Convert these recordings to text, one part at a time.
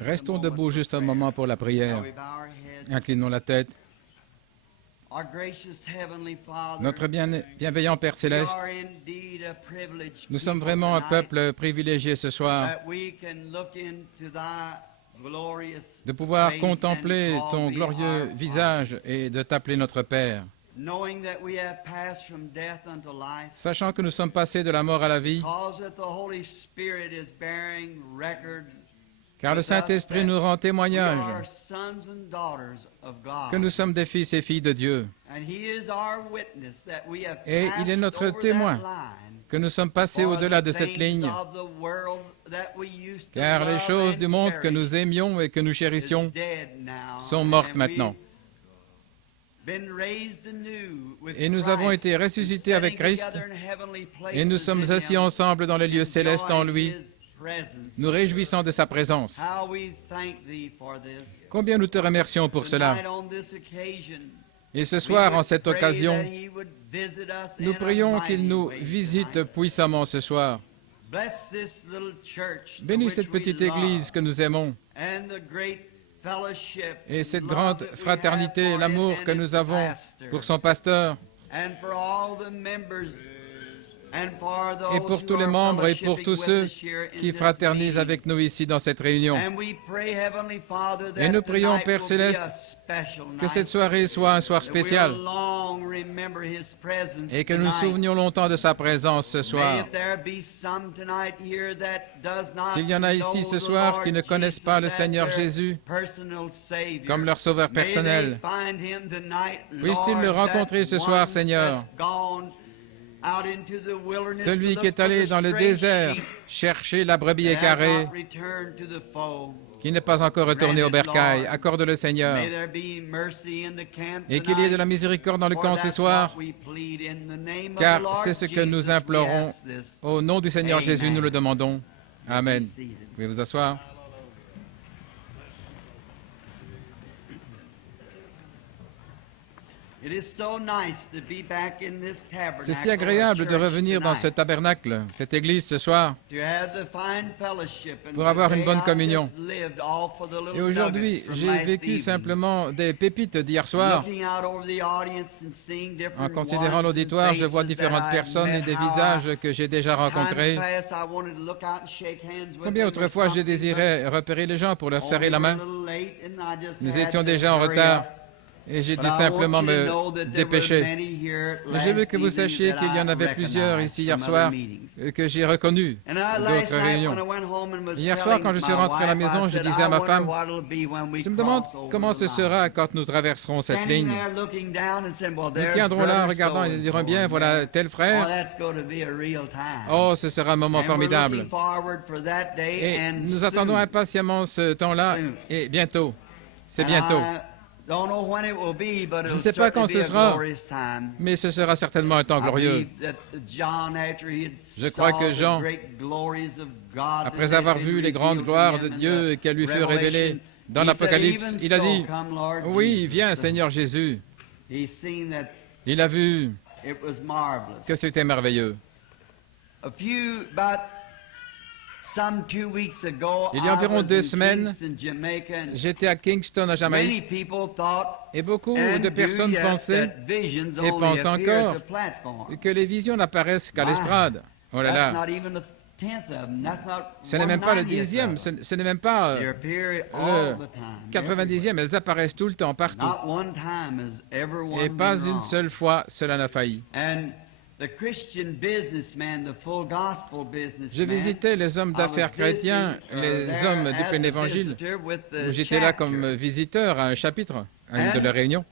Restons debout juste un moment pour la prière. Inclinons la tête. Notre bienveillant Père Céleste, nous sommes vraiment un peuple privilégié ce soir de pouvoir contempler ton glorieux visage et de t'appeler notre Père. Sachant que nous sommes passés de la mort à la vie, car le Saint-Esprit nous rend témoignage que nous sommes des fils et filles de Dieu. Et il est notre témoin que nous sommes passés au-delà de cette ligne, car les choses du monde que nous aimions et que nous chérissions sont mortes maintenant. Et nous avons été ressuscités avec Christ, et nous sommes assis ensemble dans les lieux célestes en lui, nous réjouissons de sa présence. Combien nous te remercions pour cela. Et ce soir, en cette occasion, nous prions qu'il nous visite puissamment ce soir. Bénis cette petite église que nous aimons et cette grande fraternité, l'amour que nous avons pour son pasteur et pour tous les membres et pour tous ceux qui fraternisent avec nous ici dans cette réunion. Et nous prions, Père Céleste, que cette soirée soit un soir spécial et que nous nous souvenions longtemps de sa présence ce soir. S'il y en a ici ce soir qui ne connaissent pas le Seigneur Jésus comme leur sauveur personnel, puissent-ils le rencontrer ce soir, Seigneur? Celui qui est allé dans le désert chercher la brebis écarée, qui n'est pas encore retourné au bercail, accorde-le, Seigneur. Et qu'il y ait de la miséricorde dans le camp ce soir, car c'est ce que nous implorons. Au nom du Seigneur Jésus, nous le demandons. Amen. Vous pouvez vous asseoir. C'est si agréable de revenir dans ce tabernacle, cette église ce soir, pour avoir une bonne communion. Et aujourd'hui, j'ai vécu simplement des pépites d'hier soir. En considérant l'auditoire, je vois différentes personnes et des visages que j'ai déjà rencontrés. Combien autrefois j'ai désiré repérer les gens pour leur serrer la main. Nous étions déjà en retard. Et j'ai dû simplement me dépêcher. Mais je veux que vous sachiez qu'il y en avait plusieurs ici hier soir que j'ai reconnus d'autres réunions. Hier soir, quand je suis rentré à la maison, je disais à ma femme, je me demande comment ce sera quand nous traverserons cette ligne. Nous tiendrons là en regardant et nous dirons bien, voilà tel frère. Oh, ce sera un moment formidable. Et nous attendons impatiemment ce temps-là et bientôt. C'est bientôt. Je ne sais pas quand ce sera, mais ce sera certainement un temps glorieux. Je crois que Jean, après avoir vu les grandes gloires de Dieu qu'elle lui fut révélée dans l'Apocalypse, il a dit, « Oui, viens, Seigneur Jésus. » Il a vu que c'était merveilleux. Il y a environ 2 semaines, j'étais à Kingston, à Jamaïque, et beaucoup de personnes pensaient, et pensent encore, que les visions n'apparaissent qu'à l'estrade. Oh là là! Ce n'est même pas le 10e, ce n'est même pas le 90e, elles apparaissent tout le temps, partout. Et pas une seule fois, cela n'a failli. Je visitais les hommes d'affaires chrétiens, les hommes du plein évangile, où j'étais là comme visiteur à un chapitre, à une de leurs réunions.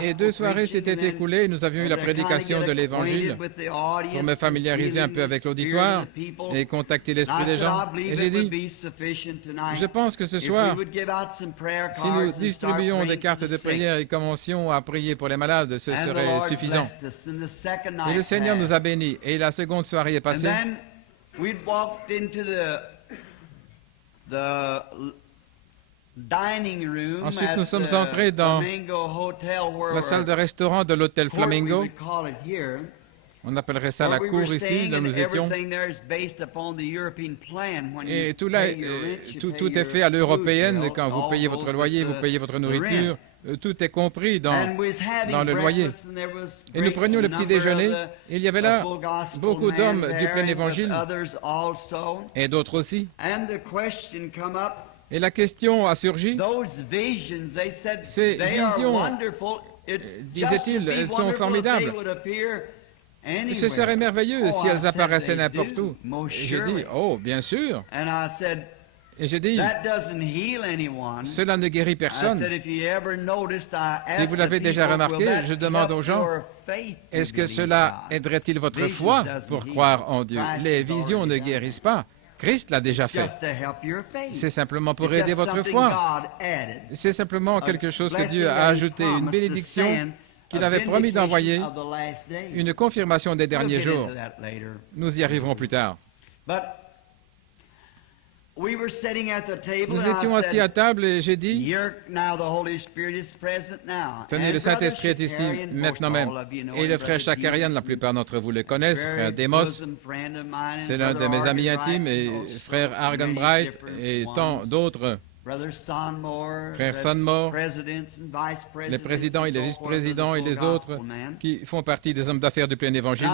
Et 2 soirées s'étaient écoulées et nous avions eu la prédication de l'Évangile pour me familiariser un peu avec l'auditoire et contacter l'esprit des gens. Et j'ai dit, je pense que ce soir, si nous distribuions des cartes de prière et commencions à prier pour les malades, ce serait suffisant. Et le Seigneur nous a bénis. Et la seconde soirée est passée. Ensuite, nous sommes entrés dans la salle de restaurant de l'hôtel Flamingo. On appellerait ça la cour ici, là nous étions. Et tout là, tout est fait à l'européenne. Quand vous payez votre loyer, vous payez votre nourriture, tout est compris dans le loyer. Et nous prenions le petit déjeuner. Il y avait là beaucoup d'hommes du plein évangile et d'autres aussi. Et la question a surgi. Ces visions, disait-il, elles sont formidables. Ce serait merveilleux si elles apparaissaient n'importe où. Et j'ai dit, oh, bien sûr. Et j'ai dit, cela ne guérit personne. Si vous l'avez déjà remarqué, je demande aux gens, est-ce que cela aiderait-il votre foi pour croire en Dieu? Les visions ne guérissent pas. Christ l'a déjà fait. C'est simplement pour aider votre foi. C'est simplement quelque chose que Dieu a ajouté, une bénédiction qu'il avait promis d'envoyer, une confirmation des derniers jours. Nous y arriverons plus tard. Nous étions assis à table et j'ai dit, tenez, le Saint-Esprit est ici maintenant même. Et le frère Chakarian, la plupart d'entre vous le connaissent, frère Demos, c'est l'un de mes amis intimes, et frère Arganbright et tant d'autres. Frère Sonmore, les présidents et les vice-présidents et les autres qui font partie des hommes d'affaires du plein évangile.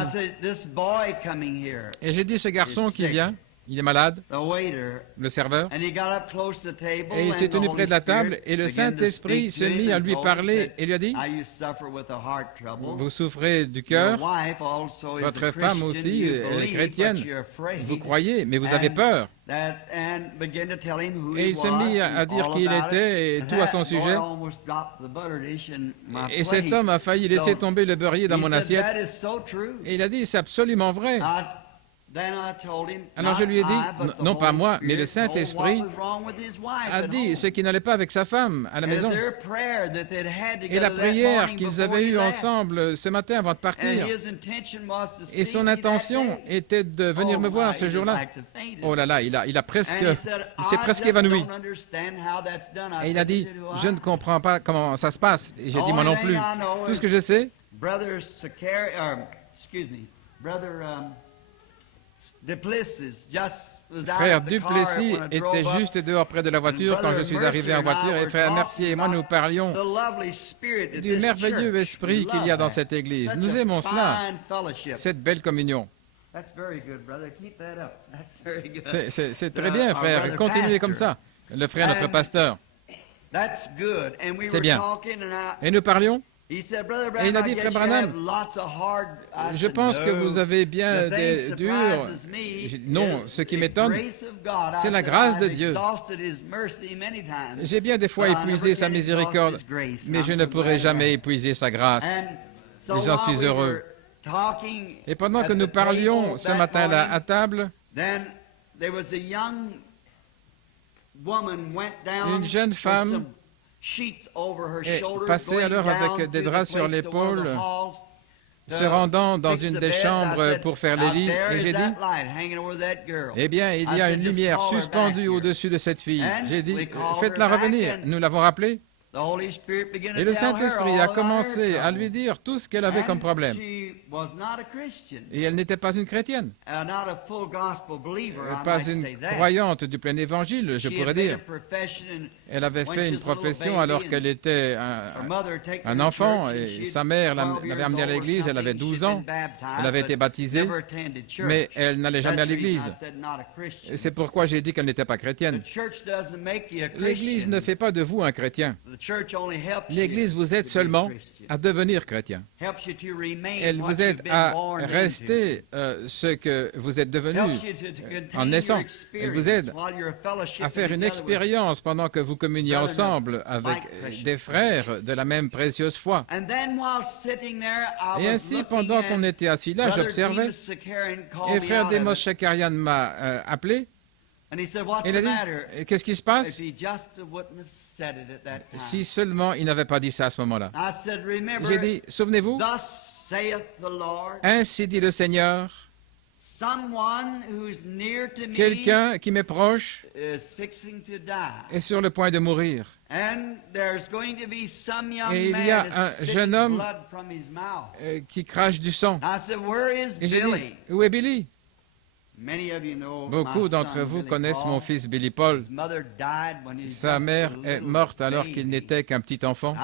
Et j'ai dit, ce garçon qui vient, il est malade, le serveur, et il s'est tenu près de la table, et le Saint-Esprit s'est mis à lui parler et lui a dit, vous souffrez du cœur, votre femme aussi, elle est chrétienne, vous croyez, mais vous avez peur. Et il s'est mis à dire qui il était et tout à son sujet. Et cet homme a failli laisser tomber le beurrier dans mon assiette. Et il a dit, c'est absolument vrai. Alors je lui ai dit, non pas moi, mais le Saint-Esprit a dit ce qui n'allait pas avec sa femme à la maison. Et la prière qu'ils avaient eue ensemble ce matin avant de partir, et son intention était de venir me voir ce jour-là. Oh là là, il s'est presque évanoui. Et il a dit, je ne comprends pas comment ça se passe. Et j'ai dit, moi non plus. Tout ce que je sais, frère Duplessis était juste dehors près de la voiture quand je suis arrivé en voiture, et frère Mercier et moi nous parlions du merveilleux esprit qu'il y a dans cette église. Nous aimons cela, cette belle communion. C'est très bien, frère. Continuez comme ça. Le frère, notre pasteur. C'est bien. Et nous parlions. Et il a dit, frère Branham, je pense que vous avez bien des durs. Non, ce qui m'étonne, c'est la grâce de Dieu. J'ai bien des fois épuisé sa miséricorde, mais je ne pourrai jamais épuiser sa grâce. Et j'en suis heureux. Et pendant que nous parlions ce matin-là à table, une jeune femme est passée alors avec des draps sur l'épaule, se rendant dans une des chambres pour faire les lits, et j'ai dit, eh bien, il y a une lumière suspendue au-dessus de cette fille. J'ai dit, faites-la revenir. Nous l'avons rappelée. Et le Saint-Esprit a commencé à lui dire tout ce qu'elle avait comme problème. Et elle n'était pas une chrétienne, pas une croyante du plein évangile, je pourrais dire. Elle avait fait une profession alors qu'elle était un enfant, et sa mère l'avait amenée à l'église, elle avait 12 ans, elle avait été baptisée, mais elle n'allait jamais à l'église. Et c'est pourquoi j'ai dit qu'elle n'était pas chrétienne. L'église ne fait pas de vous un chrétien. L'Église vous aide seulement à devenir chrétien. Elle vous aide à rester ce que vous êtes devenu en naissant. Elle vous aide à faire une expérience pendant que vous communiez ensemble avec des frères de la même précieuse foi. Et ainsi, pendant qu'on était assis là, j'observais, et frère Demos Chakarian m'a appelé. Il a dit, qu'est-ce qui se passe? Si seulement il n'avait pas dit ça à ce moment-là. J'ai dit, souvenez-vous, ainsi dit le Seigneur, Quelqu'un qui m'est proche est sur le point de mourir. Et il y a un jeune homme qui crache du sang. Et j'ai dit, où est Billy? Beaucoup d'entre vous connaissent mon fils Billy Paul. Sa mère est morte alors qu'il n'était qu'un petit enfant.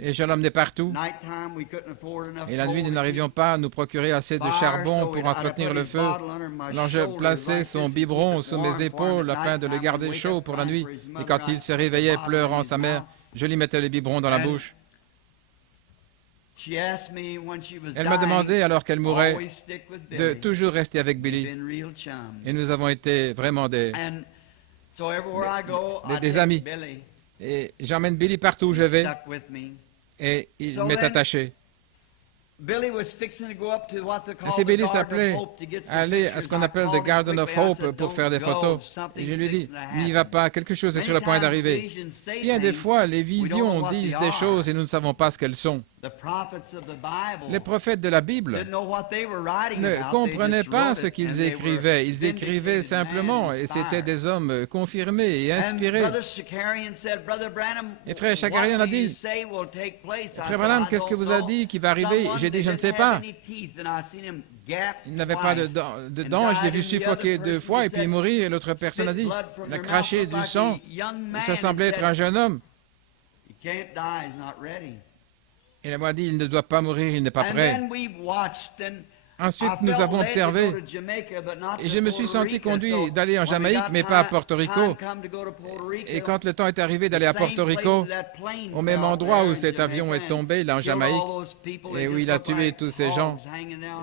Et je l'emmenais partout. Et la nuit, nous n'arrivions pas à nous procurer assez de charbon pour entretenir le feu. Alors je plaçais son biberon sous mes épaules afin de le garder chaud pour la nuit. Et quand il se réveillait pleurant sa mère, je lui mettais le biberon dans la bouche. Elle m'a demandé, alors qu'elle mourait, de toujours rester avec Billy. Et nous avons été vraiment des amis. Et j'emmène Billy partout où je vais. Et il m'est attaché. Ainsi, Billy s'appelait aller à ce qu'on appelle The Garden of Hope pour faire des photos. Et je lui dis, n'y va pas, quelque chose est sur le point d'arriver. Bien des fois, les visions disent des choses et nous ne savons pas ce qu'elles sont. Les prophètes de la Bible ne comprenaient pas ce qu'ils écrivaient. Ils écrivaient simplement et c'étaient des hommes confirmés et inspirés. Et frère Shakarian a dit, frère Branham, qu'est-ce que vous a dit qui va arriver? J'ai dit, je ne sais pas. Il n'avait pas de dents, je l'ai vu suffoquer 2 fois et puis mourir. Et l'autre personne a dit, il a craché du sang. Ça semblait être un jeune homme. Et elle m'a dit, il ne doit pas mourir, il n'est pas prêt. Ensuite, nous avons observé, et je me suis senti conduit d'aller en Jamaïque, mais pas à Porto Rico. Et quand le temps est arrivé d'aller à Porto Rico, au même endroit où cet avion est tombé, là en Jamaïque, et où il a tué tous ces gens,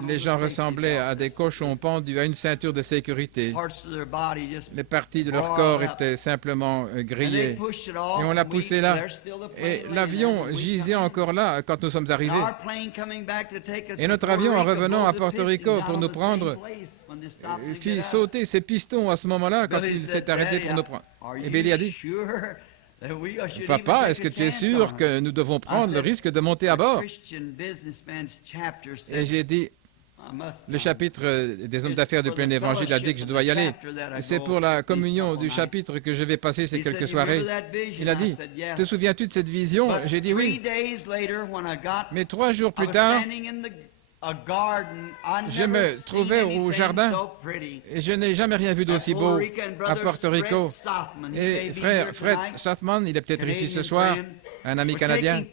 les gens ressemblaient à des cochons pendus à une ceinture de sécurité. Les parties de leur corps étaient simplement grillées. Et on l'a poussé là. Et l'avion gisait encore là quand nous sommes arrivés. Et notre avion, en revenant à Porto Rico pour nous prendre, fit sauter ses pistons à ce moment-là quand il s'est arrêté pour nous prendre. Et Billy a dit, « Papa, est-ce que tu es sûr que nous devons prendre le risque de monter à bord? » Et j'ai dit, le chapitre des hommes d'affaires du plein évangile a dit que je dois y aller. C'est pour la communion du chapitre que je vais passer ces quelques soirées. Il a dit, « Te souviens-tu de cette vision? » J'ai dit oui. Mais 3 jours plus tard, je me trouvais au jardin et je n'ai jamais rien vu d'aussi beau à Porto Rico. Et frère Fred Southman, il est peut-être ici ce soir, un ami canadien,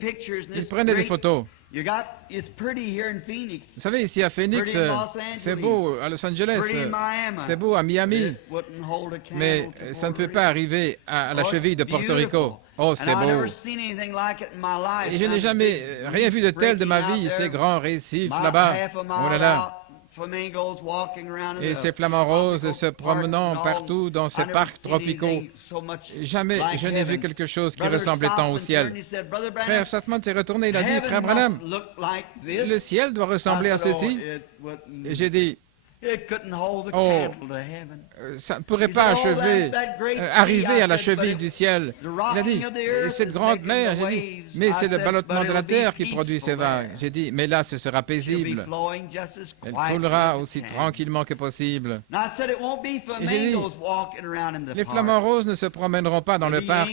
il prenait des photos. Vous savez, ici à Phoenix, c'est beau, à Los Angeles, c'est beau à Miami, mais ça ne peut pas arriver à la cheville de Porto Rico. Oh, c'est beau. Et je n'ai jamais rien vu de tel de ma vie, ces grands récifs là-bas. Oh là là. Et ces flamants roses se promenant partout dans ces parcs tropicaux. Jamais je n'ai vu quelque chose qui ressemblait tant au ciel. Frère Southman s'est retourné, il a dit, frère Branham, le ciel doit ressembler à ceci. Et j'ai dit, oh, ça ne pourrait pas arriver à la cheville du ciel. Il a dit, et cette grande mer, j'ai dit, mais c'est le ballottement de la terre qui produit ces vagues. J'ai dit, mais là, ce sera paisible. Elle coulera aussi tranquillement que possible. Et j'ai dit, les flamants roses ne se promèneront pas dans le parc.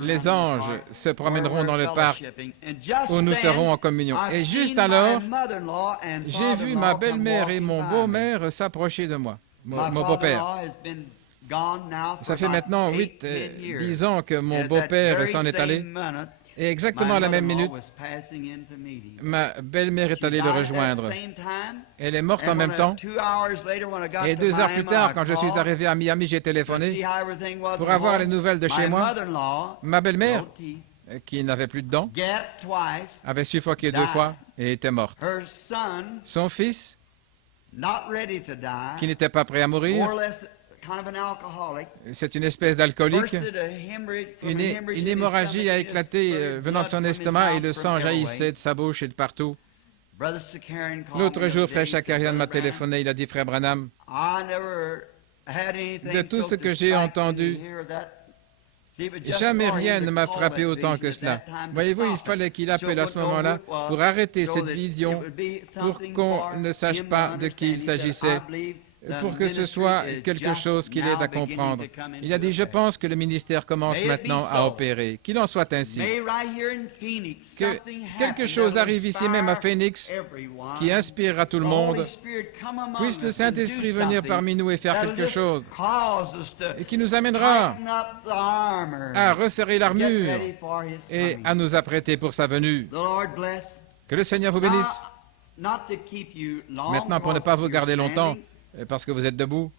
Les anges se promèneront dans le parc où nous serons en communion. Et juste alors, j'ai vu ma belle-mère et mon beau-mère s'approcher de moi, mon beau-père. Ça fait maintenant 10 ans que mon beau-père s'en est allé. Et exactement à la même minute, ma belle-mère est allée le rejoindre. Elle est morte en même temps. Et 2 heures plus tard, quand je suis arrivé à Miami, j'ai téléphoné pour avoir les nouvelles de chez moi. Ma belle-mère, qui n'avait plus de dents, avait suffoqué 2 fois et était morte. Son fils, qui n'était pas prêt à mourir, c'est une espèce d'alcoolique. Une hémorragie a éclaté venant de son estomac et le sang jaillissait de sa bouche et de partout. L'autre jour, frère Shakarian m'a téléphoné, il a dit, frère Branham, de tout ce que j'ai entendu, Jamais rien ne m'a frappé autant que cela. Voyez-vous, il fallait qu'il appelle à ce moment-là pour arrêter cette vision, pour qu'on ne sache pas de qui il s'agissait, pour que ce soit quelque chose qu'il aide à comprendre. Il a dit, je pense que le ministère commence maintenant à opérer. Qu'il en soit ainsi. Que quelque chose arrive ici même à Phoenix qui inspirera tout le monde. Puisse le Saint-Esprit venir parmi nous et faire quelque chose et qui nous amènera à resserrer l'armure et à nous apprêter pour sa venue. Que le Seigneur vous bénisse. Maintenant, pour ne pas vous garder longtemps, parce que vous êtes debout,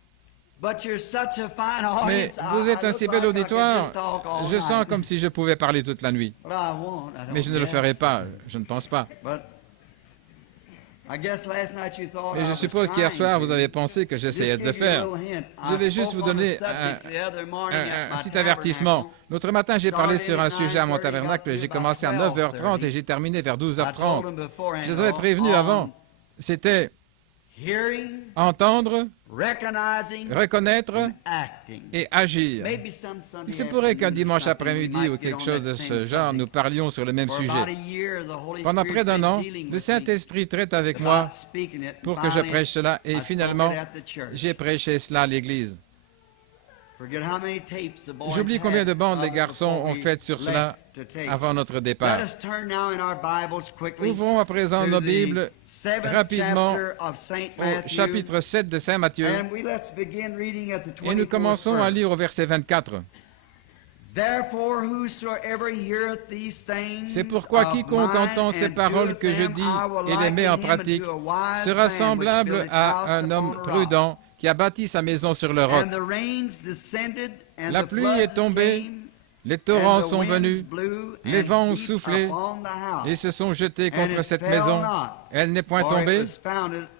mais vous êtes un si bel auditoire, je sens comme si je pouvais parler toute la nuit. Mais je ne le ferai pas, je ne pense pas. Et je suppose qu'hier soir, vous avez pensé que j'essayais de le faire. Je vais juste vous donner un petit avertissement. L'autre matin, j'ai parlé sur un sujet à mon tabernacle. J'ai commencé à 9h30 et j'ai terminé vers 12h30. Je les avais prévenus avant. C'était entendre, reconnaître et agir. Il se pourrait qu'un dimanche après-midi ou quelque chose de ce genre, nous parlions sur le même sujet. Pendant près d'un an, le Saint-Esprit traite avec moi pour que je prêche cela et finalement, j'ai prêché cela à l'Église. J'oublie combien de bandes les garçons ont faites sur cela avant notre départ. Ouvrons à présent nos Bibles rapidement au chapitre 7 de Saint Matthieu et nous commençons à lire au verset 24. C'est pourquoi quiconque entend ces paroles que je dis et les met en pratique sera semblable à un homme prudent qui a bâti sa maison sur le roc. La pluie est tombée, les torrents sont venus, les vents ont soufflé et se sont jetés contre cette maison. Elle n'est point tombée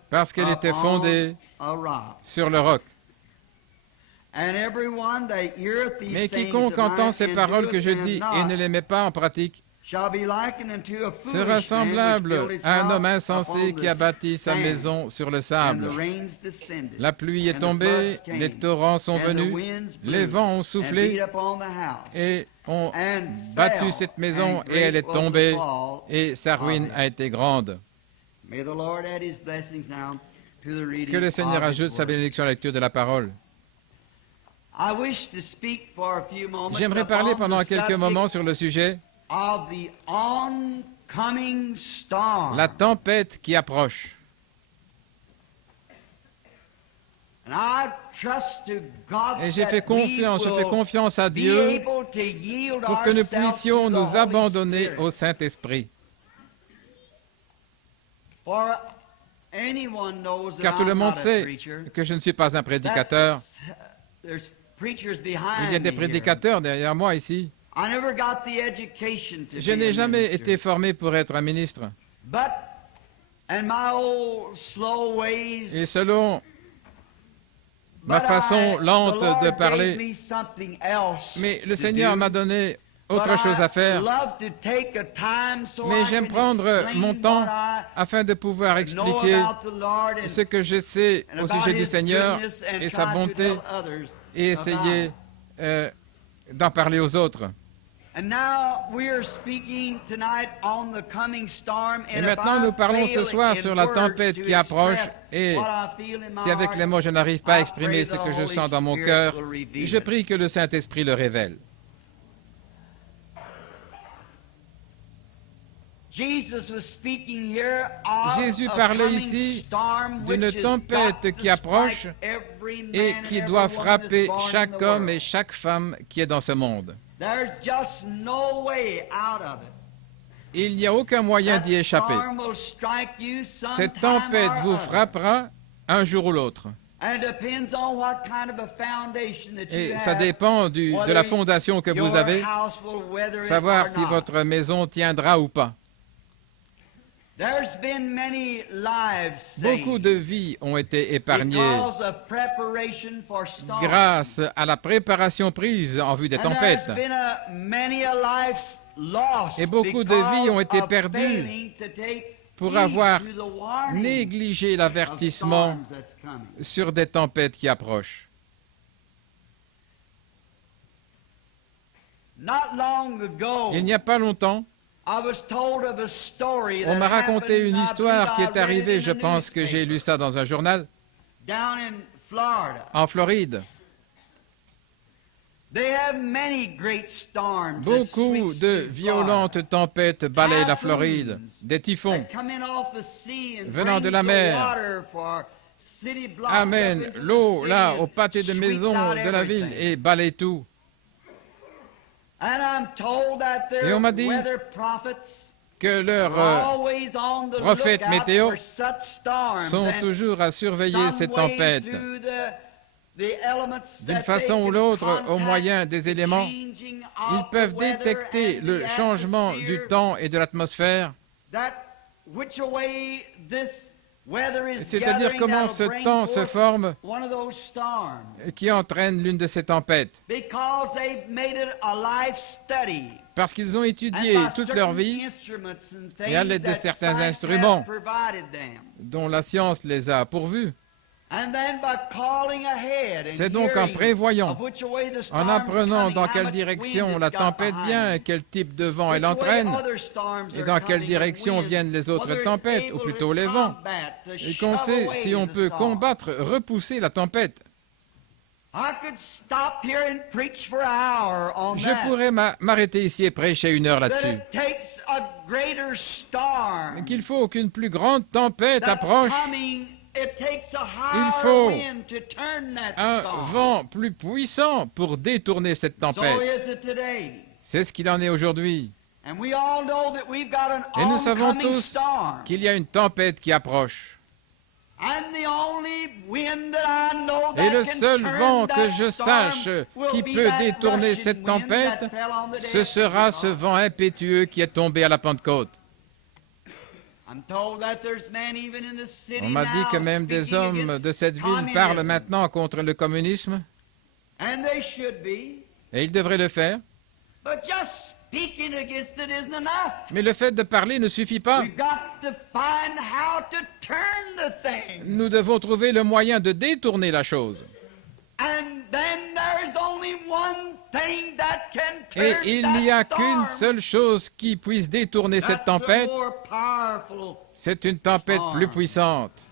parce qu'elle était fondée sur le roc. Mais quiconque entend ces paroles que je dis et ne les met pas en pratique sera semblable à un homme insensé qui a bâti sa maison sur le sable. La pluie est tombée, les torrents sont venus, les vents ont soufflé et ont battu cette maison et elle est tombée et sa ruine a été grande. Que le Seigneur ajoute sa bénédiction à la lecture de la parole. J'aimerais parler pendant quelques moments sur le sujet la tempête qui approche. Et je fais confiance à Dieu pour que nous puissions nous abandonner au Saint-Esprit. Car tout le monde sait que je ne suis pas un prédicateur. Il y a des prédicateurs derrière moi ici. Je n'ai jamais été formé pour être un ministre. Et selon ma façon lente de parler, mais le Seigneur m'a donné autre chose à faire. Mais j'aime prendre mon temps afin de pouvoir expliquer ce que je sais au sujet du Seigneur et sa bonté et essayer d'en parler aux autres. Et maintenant, nous parlons ce soir sur la tempête qui approche et si avec les mots je n'arrive pas à exprimer ce que je sens dans mon cœur, je prie que le Saint-Esprit le révèle. Jésus parlait ici d'une tempête qui approche et qui doit frapper chaque homme et chaque femme qui est dans ce monde. Il n'y a aucun moyen d'y échapper. Cette tempête vous frappera un jour ou l'autre. Et ça dépend de la fondation que vous avez, savoir si votre maison tiendra ou pas. Beaucoup de vies ont été épargnées grâce à la préparation prise en vue des tempêtes. Et beaucoup de vies ont été perdues pour avoir négligé l'avertissement sur des tempêtes qui approchent. Il n'y a pas longtemps, on m'a raconté une histoire qui est arrivée, je pense que j'ai lu ça dans un journal, en Floride. Beaucoup de violentes tempêtes balayent la Floride, des typhons venant de la mer amènent l'eau là au pâté de maison de la ville et balayent tout. Et on m'a dit que leurs prophètes météo sont toujours à surveiller ces tempêtes. D'une façon ou l'autre, au moyen des éléments, ils peuvent détecter le changement du temps et de l'atmosphère, c'est-à-dire comment ce temps se forme qui entraîne l'une de ces tempêtes. Parce qu'ils ont étudié toute leur vie et à l'aide de certains instruments dont la science les a pourvus. C'est donc en prévoyant, en apprenant dans quelle direction la tempête vient, et quel type de vent elle entraîne, et dans quelle direction viennent les autres tempêtes, ou plutôt les vents, et qu'on sait si on peut combattre, repousser la tempête. Je pourrais m'arrêter ici et prêcher 1 heure là-dessus. Qu'il faut qu'une plus grande tempête approche. Il faut un vent plus puissant pour détourner cette tempête. C'est ce qu'il en est aujourd'hui. Et nous savons tous qu'il y a une tempête qui approche. Et le seul vent que je sache qui peut détourner cette tempête, ce sera ce vent impétueux qui est tombé à la Pentecôte. On m'a dit que même des hommes de cette ville parlent maintenant contre le communisme, et ils devraient le faire. Mais le fait de parler ne suffit pas. Nous devons trouver le moyen de détourner la chose. Et il n'y a qu'une seule chose qui puisse détourner cette tempête. C'est une tempête plus puissante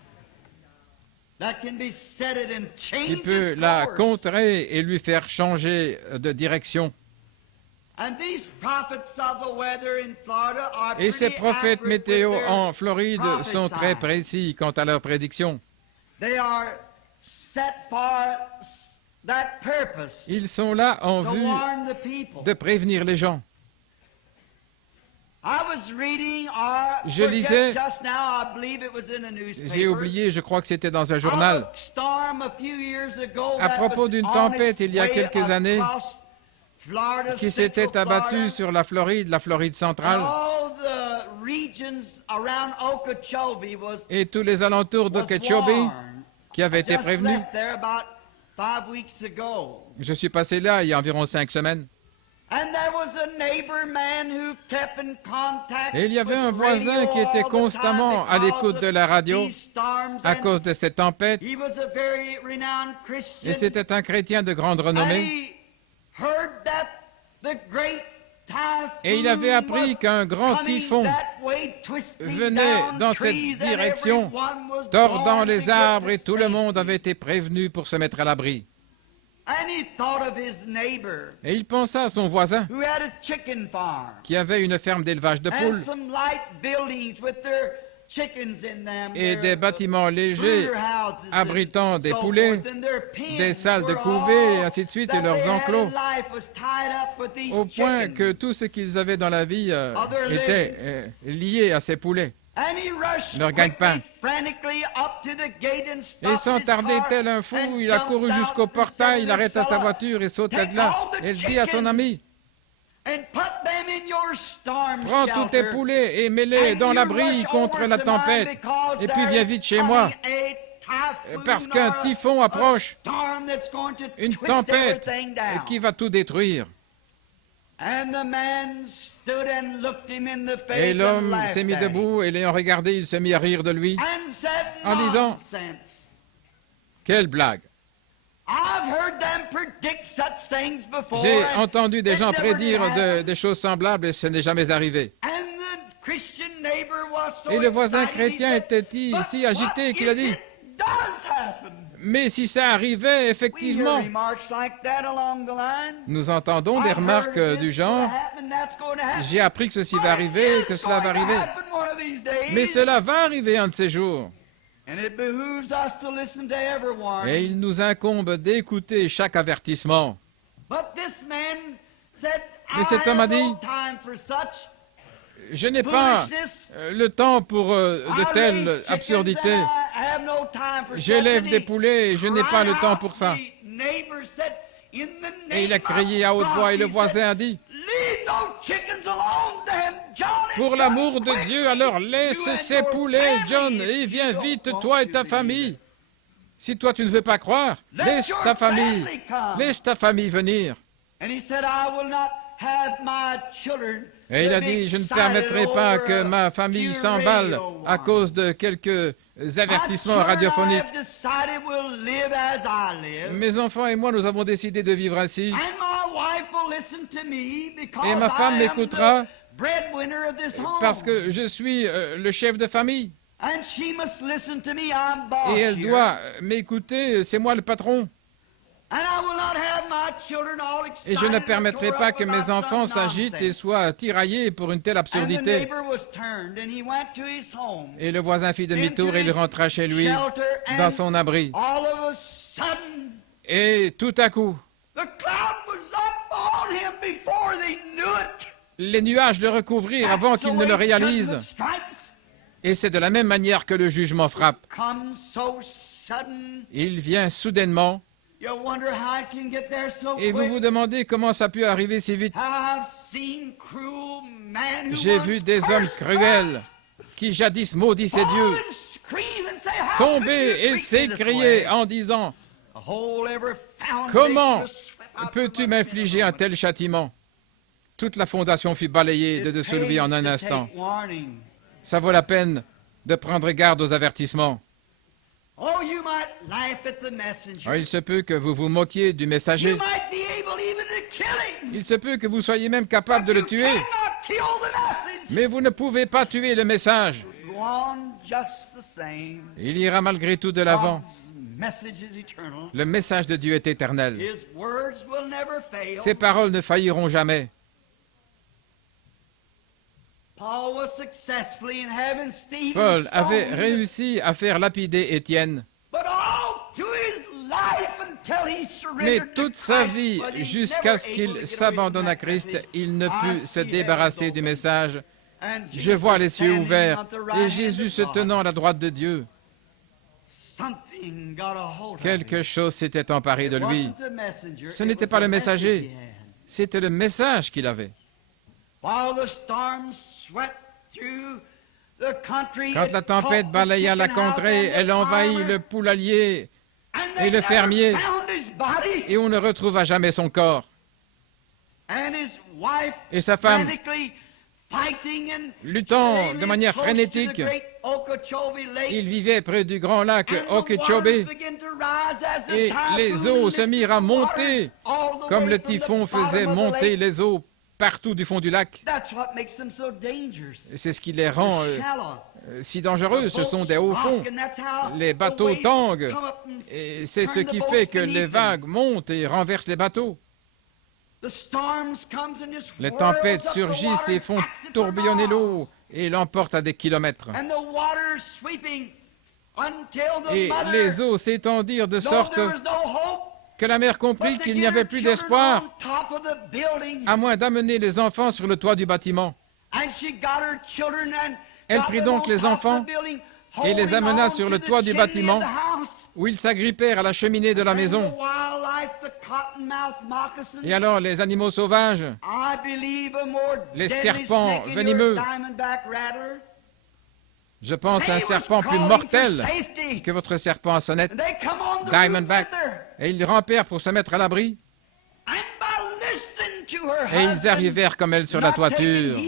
qui peut la contrer et lui faire changer de direction. Et ces prophètes météo en Floride sont très précis quant à leurs prédictions. Ils sont là en vue de prévenir les gens. Je lisais, j'ai oublié, je crois que c'était dans un journal, à propos d'une tempête il y a quelques années qui s'était abattue sur la Floride centrale, et tous les alentours d'Okeechobee qui avaient été prévenus. Je suis passé là il y a environ 5 semaines. Et il y avait un voisin qui était constamment à l'écoute de la radio à cause de cette tempête. Et c'était un chrétien de grande renommée. Et il avait appris qu'un grand typhon venait dans cette direction, tordant les arbres, et tout le monde avait été prévenu pour se mettre à l'abri. Et il pensa à son voisin qui avait une ferme d'élevage de poules et des bâtiments légers abritant des poulets, des salles de couvée, et ainsi de suite, et leurs enclos, au point que tout ce qu'ils avaient dans la vie était lié à ces poulets, leur gagne-pain. Et sans tarder, tel un fou, il a couru jusqu'au portail, il arrêta sa voiture et sauta de là. Et il dit à son ami, prends tous tes poulets et mets-les dans l'abri contre la tempête. Et puis viens vite chez moi, parce qu'un typhon approche, une tempête qui va tout détruire. Et l'homme s'est mis debout, et l'ayant regardé, il se mit à rire de lui, en disant, quelle blague! J'ai entendu des gens prédire des choses semblables et ce n'est jamais arrivé. Et le voisin chrétien était si agité qu'il a dit, mais si ça arrivait effectivement, nous entendons des remarques du genre, j'ai appris que ceci va arriver, que cela va arriver, mais cela va arriver un de ces jours. Et il nous incombe d'écouter chaque avertissement. Mais cet homme a dit, je n'ai pas le temps pour de telles absurdités. J'élève des poulets et je n'ai pas le temps pour ça. Et il a crié à haute voix et le voisin a dit, pour l'amour de Dieu, alors laisse ces poulets, John, et viens vite, toi et ta famille. Si toi tu ne veux pas croire, laisse ta famille venir. Et il a dit, je ne permettrai pas que ma famille s'emballe à cause de quelques avertissements radiophoniques. Mes enfants et moi, nous avons décidé de vivre ainsi. Et ma femme m'écoutera parce que je suis le chef de famille. Et elle doit m'écouter, c'est moi le patron. Et je ne permettrai pas que mes enfants s'agitent et soient tiraillés pour une telle absurdité. Et le voisin fit demi-tour et il rentra chez lui, dans son abri. Et tout à coup, les nuages le recouvrirent avant qu'il ne le réalise. Et c'est de la même manière que le jugement frappe. Il vient soudainement. Et vous vous demandez comment ça a pu arriver si vite. J'ai vu des hommes cruels qui jadis maudissaient Dieu tomber et s'écrier en disant « Comment peux-tu m'infliger un tel châtiment ?» Toute la fondation fut balayée de dessous lui en un instant. Ça vaut la peine de prendre garde aux avertissements. Il se peut que vous vous moquiez du messager. Il se peut que vous soyez même capable de le tuer. Mais vous ne pouvez pas tuer le message. Il ira malgré tout de l'avant. Le message de Dieu est éternel. Ses paroles ne failliront jamais. Paul avait réussi à faire lapider Étienne. Mais toute sa vie, jusqu'à ce qu'il s'abandonne à Christ, il ne put se débarrasser du message. Je vois les cieux ouverts et Jésus se tenant à la droite de Dieu. Quelque chose s'était emparé de lui. Ce n'était pas le messager, c'était le message qu'il avait. Quand la tempête balaya la contrée, elle envahit le poulailler et le fermier, et on ne retrouva jamais son corps. Et sa femme, luttant de manière frénétique, il vivait près du grand lac Okeechobee, et les eaux se mirent à monter, comme le typhon faisait monter les eaux partout du fond du lac. C'est ce qui les rend si dangereux. Ce sont des hauts fonds. Les bateaux tanguent. Et c'est ce qui fait que les vagues montent et renversent les bateaux. Les tempêtes surgissent et font tourbillonner l'eau et l'emportent à des kilomètres. Et les eaux s'étendirent de sorte que la mère comprit qu'il n'y avait plus d'espoir, à moins d'amener les enfants sur le toit du bâtiment. Elle prit donc les enfants et les amena sur le toit du bâtiment, où ils s'agrippèrent à la cheminée de la maison. Et alors les animaux sauvages, les serpents venimeux, je pense à un serpent plus mortel que votre serpent à sonnette, Diamondback, et ils rampèrent pour se mettre à l'abri. Et ils arrivèrent comme elle sur la toiture.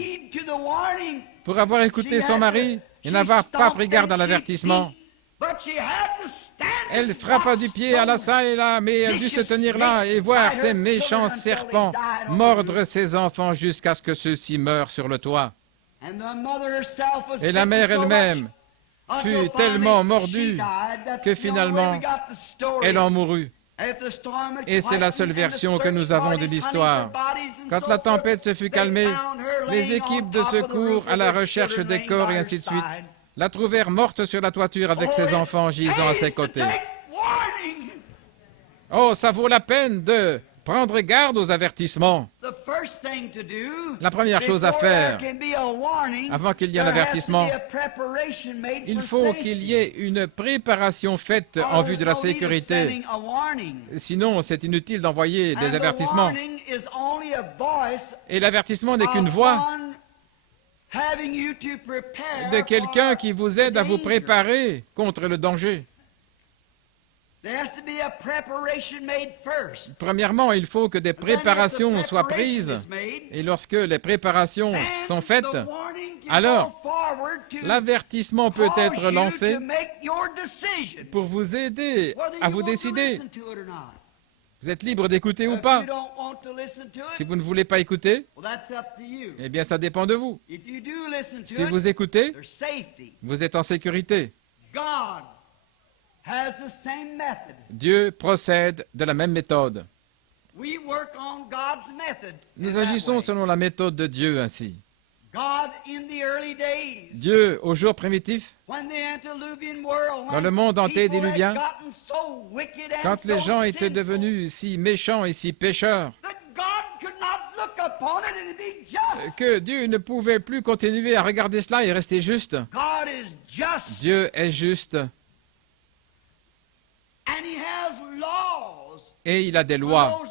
Pour avoir écouté son mari et n'avoir pas pris garde à l'avertissement. Elle frappa du pied à la ça et là, mais elle dut se tenir là et voir ces méchants serpents mordre ses enfants jusqu'à ce que ceux-ci meurent sur le toit. Et la mère elle-même fut tellement mordue que finalement, elle en mourut. Et c'est la seule version que nous avons de l'histoire. Quand la tempête se fut calmée, les équipes de secours à la recherche des corps et ainsi de suite la trouvèrent morte sur la toiture avec ses enfants gisant à ses côtés. Oh, ça vaut la peine de prendre garde aux avertissements. La première chose à faire, avant qu'il y ait un avertissement, il faut qu'il y ait une préparation faite en vue de la sécurité. Sinon, c'est inutile d'envoyer des avertissements. Et l'avertissement n'est qu'une voix de quelqu'un qui vous aide à vous préparer contre le danger. Premièrement, il faut que des préparations soient prises. Et lorsque les préparations sont faites, alors l'avertissement peut être lancé pour vous aider à vous décider. Vous êtes libre d'écouter ou pas. Si vous ne voulez pas écouter, eh bien ça dépend de vous. Si vous écoutez, vous êtes en sécurité. Dieu procède de la même méthode. Nous agissons selon la méthode de Dieu ainsi. Dieu, au jour primitif, dans le monde antédiluvien, quand les gens étaient devenus si méchants et si pécheurs, que Dieu ne pouvait plus continuer à regarder cela et rester juste. Dieu est juste. Et il a des lois.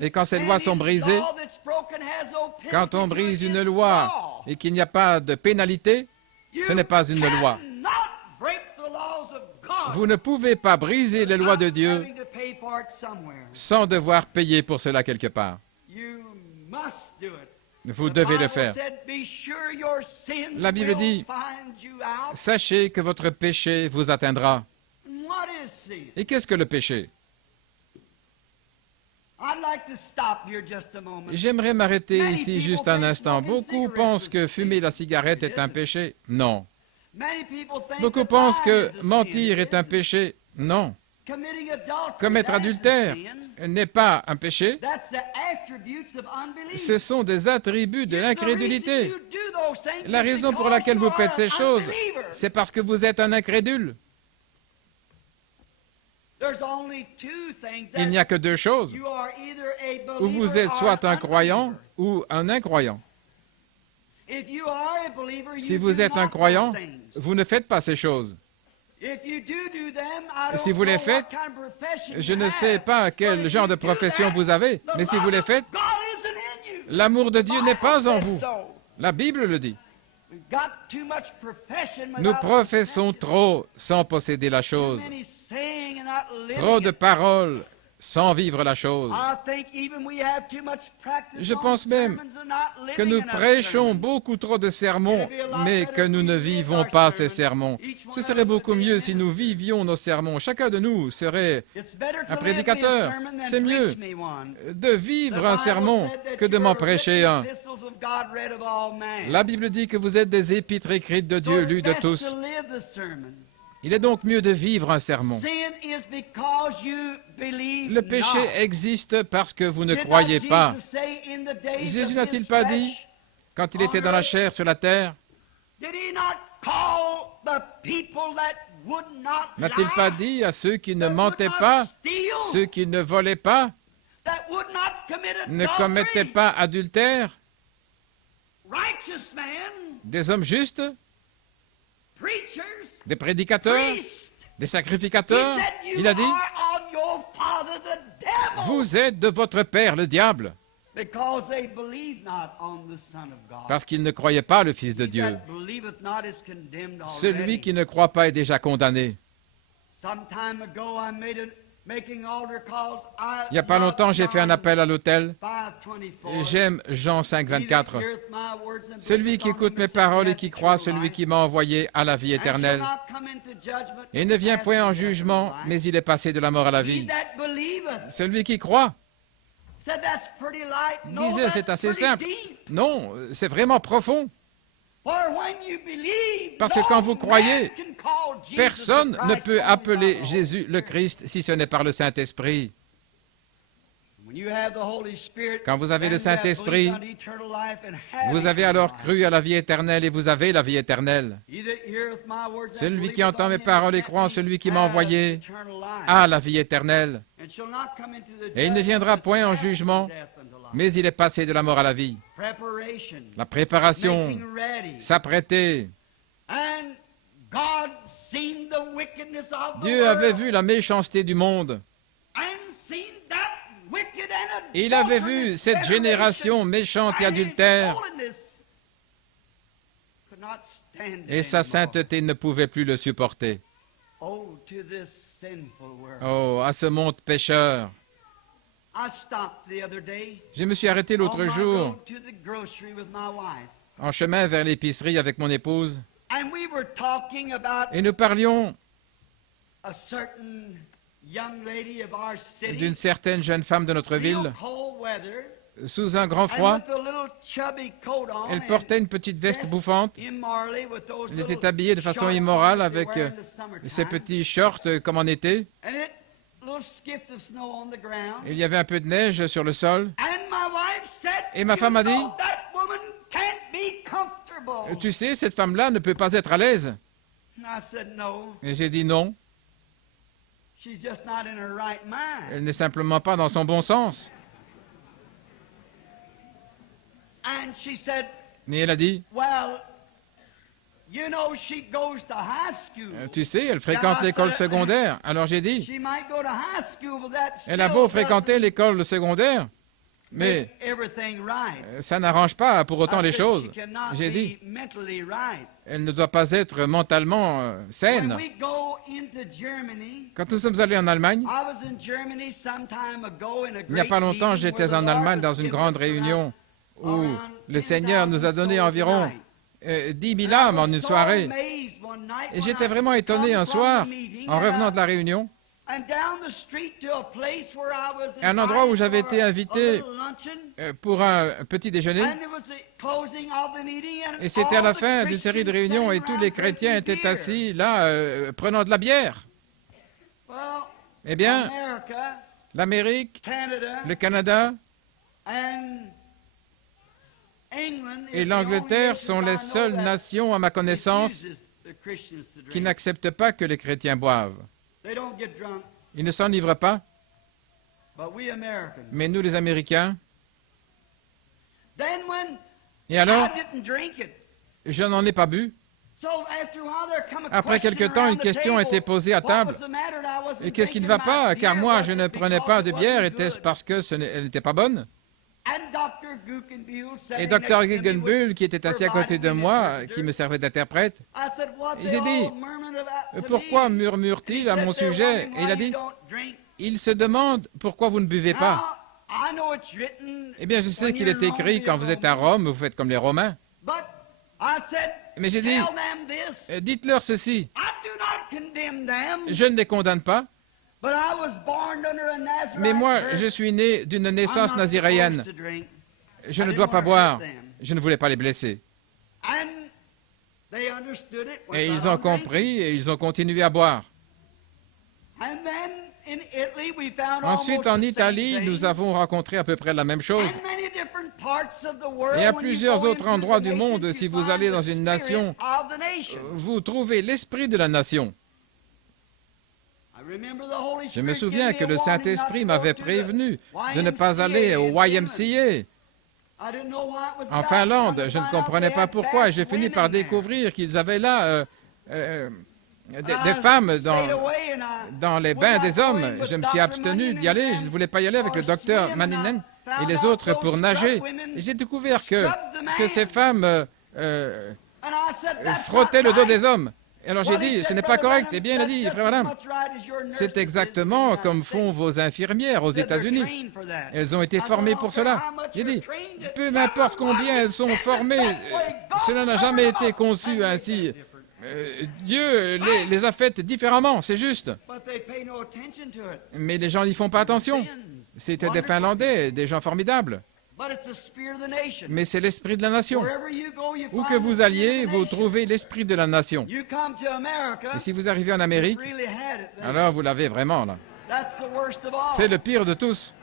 Et quand ces lois sont brisées, quand on brise une loi et qu'il n'y a pas de pénalité, ce n'est pas une loi. Vous ne pouvez pas briser les lois de Dieu sans devoir payer pour cela quelque part. Vous devez le faire. La Bible dit, sachez que votre péché vous atteindra. Et qu'est-ce que le péché? J'aimerais m'arrêter ici juste un instant. Beaucoup pensent que fumer la cigarette est un péché. Non. Beaucoup pensent que mentir est un péché. Non. Commettre adultère n'est pas un péché. Ce sont des attributs de l'incrédulité. La raison pour laquelle vous faites ces choses, c'est parce que vous êtes un incrédule. Il n'y a que deux choses, où vous êtes soit un croyant ou un incroyant. Si vous êtes un croyant, vous ne faites pas ces choses. Si vous les faites, je ne sais pas quel genre de profession vous avez, mais si vous les faites, l'amour de Dieu n'est pas en vous. La Bible le dit. Nous professons trop sans posséder la chose. Trop de paroles sans vivre la chose. Je pense même que nous prêchons beaucoup trop de sermons, mais que nous ne vivons pas ces sermons. Ce serait beaucoup mieux si nous vivions nos sermons. Chacun de nous serait un prédicateur. C'est mieux de vivre un sermon que de m'en prêcher un. La Bible dit que vous êtes des épîtres écrites de Dieu, lues de tous. Il est donc mieux de vivre un sermon. Le péché existe parce que vous ne croyez pas. Jésus n'a-t-il pas dit, quand il était dans la chair sur la terre, n'a-t-il pas dit à ceux qui ne mentaient pas, ceux qui ne volaient pas, ne commettaient pas adultère, des hommes justes, des prédicateurs, des sacrificateurs? Il a dit, vous êtes de votre père, le diable, parce qu'ils ne croyaient pas le Fils de Dieu. Celui qui ne croit pas est déjà condamné. Il n'y a pas longtemps, j'ai fait un appel à l'autel. J'aime Jean 5, 24. Celui qui écoute mes paroles et qui croit celui qui m'a envoyé a la vie éternelle Il ne vient point en jugement, mais il est passé de la mort à la vie. Celui qui croit disait, c'est assez simple. Non, c'est vraiment profond. Parce que quand vous croyez, personne ne peut appeler Jésus le Christ si ce n'est par le Saint-Esprit. Quand vous avez le Saint-Esprit, vous avez alors cru à la vie éternelle et vous avez la vie éternelle. Celui qui entend mes paroles et croit en celui qui m'a envoyé a la vie éternelle. Et il ne viendra point en jugement, mais il est passé de la mort à la vie. La préparation, s'apprêter. Dieu avait vu la méchanceté du monde. Il avait vu cette génération méchante et adultère, et sa sainteté ne pouvait plus le supporter. Oh, à ce monde pécheur! Je me suis arrêté l'autre jour en chemin vers l'épicerie avec mon épouse, et nous parlions d'une certaine jeune femme de notre ville. Sous un grand froid, elle portait une petite veste bouffante. Elle était habillée de façon immorale avec ses petits shorts comme en été. Il y avait un peu de neige sur le sol. Et ma femme a dit, « Tu sais, cette femme-là ne peut pas être à l'aise. » Et j'ai dit non. Elle n'est simplement pas dans son bon sens. Et elle a dit, tu sais, elle fréquente l'école secondaire. Alors j'ai dit, elle a beau fréquenter l'école secondaire, mais ça n'arrange pas pour autant les choses. J'ai dit, elle ne doit pas être mentalement saine. Quand nous sommes allés en Allemagne, il n'y a pas longtemps, j'étais en Allemagne dans une grande réunion où le Seigneur nous a donné environ 10 000 âmes en une soirée. Et j'étais vraiment étonné un soir, en revenant de la réunion, à un endroit où j'avais été invité pour un petit déjeuner. Et c'était à la fin d'une série de réunions et tous les chrétiens étaient assis là, prenant de la bière. Eh bien, l'Amérique, le Canada et l'Angleterre sont les seules nations, à ma connaissance, qui n'acceptent pas que les chrétiens boivent. Ils ne s'enivrent pas. Mais nous, les Américains, et alors, je n'en ai pas bu. Après quelque temps, une question a été posée à table. Et qu'est-ce qui ne va pas? Car moi, je ne prenais pas de bière. Était-ce parce qu'elle n'était pas bonne? Et Dr. Guggenbull, qui était assis à côté de moi, qui me servait d'interprète, j'ai dit, pourquoi murmure-t-il à mon sujet? Et il a dit, il se demande pourquoi vous ne buvez pas. Eh bien, je sais qu'il est écrit, quand vous êtes à Rome, vous faites comme les Romains. Mais j'ai dit, dites-leur ceci, je ne les condamne pas, mais moi, je suis né d'une naissance naziréenne. Je ne dois pas boire. Je ne voulais pas les blesser. Et ils ont compris et ils ont continué à boire. Ensuite, en Italie, nous avons rencontré à peu près la même chose. Et à plusieurs autres endroits du monde, si vous allez dans une nation, vous trouvez l'esprit de la nation. Je me souviens que le Saint-Esprit m'avait prévenu de ne pas aller au YMCA. En Finlande, je ne comprenais pas pourquoi. J'ai fini par découvrir qu'ils avaient là des femmes dans les bains des hommes. Je me suis abstenu d'y aller. Je ne voulais pas y aller avec le docteur Manninen et les autres pour nager. Et j'ai découvert que ces femmes frottaient le dos des hommes. Et alors j'ai dit, ce n'est pas correct. Eh bien, il a dit, frère madame, c'est exactement comme font vos infirmières aux États-Unis. Elles ont été formées pour cela. J'ai dit, peu importe combien elles sont formées, cela n'a jamais été conçu ainsi. Dieu les a faites différemment, c'est juste. Mais les gens n'y font pas attention. C'était des Finlandais, des gens formidables. Mais c'est l'esprit de la nation. Où que vous alliez, vous trouvez l'esprit de la nation. Et si vous arrivez en Amérique, alors vous l'avez vraiment là. C'est le pire de tous.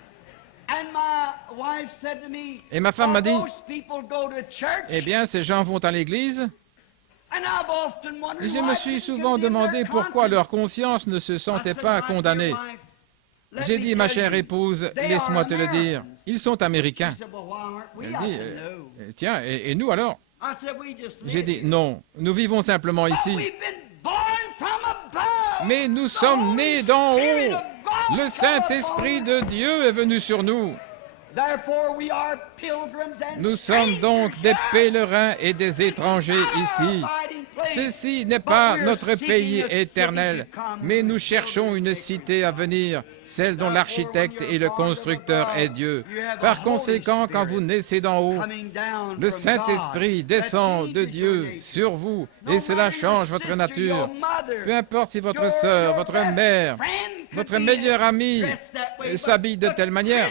Et ma femme m'a dit, eh bien, ces gens vont à l'église. Et je me suis souvent demandé pourquoi leur conscience ne se sentait pas condamnée. J'ai dit, ma chère épouse, laisse-moi te le dire, ils sont américains. Elle dit, tiens, et nous alors? J'ai dit, non, nous vivons simplement ici. Mais nous sommes nés d'en haut. Le Saint-Esprit de Dieu est venu sur nous. Nous sommes donc des pèlerins et des étrangers ici. Ceci n'est pas notre pays éternel, mais nous cherchons une cité à venir, celle dont l'architecte et le constructeur est Dieu. Par conséquent, quand vous naissez d'en haut, le Saint-Esprit descend de Dieu sur vous et cela change votre nature. Peu importe si votre sœur, votre mère, votre meilleur ami s'habille de telle manière,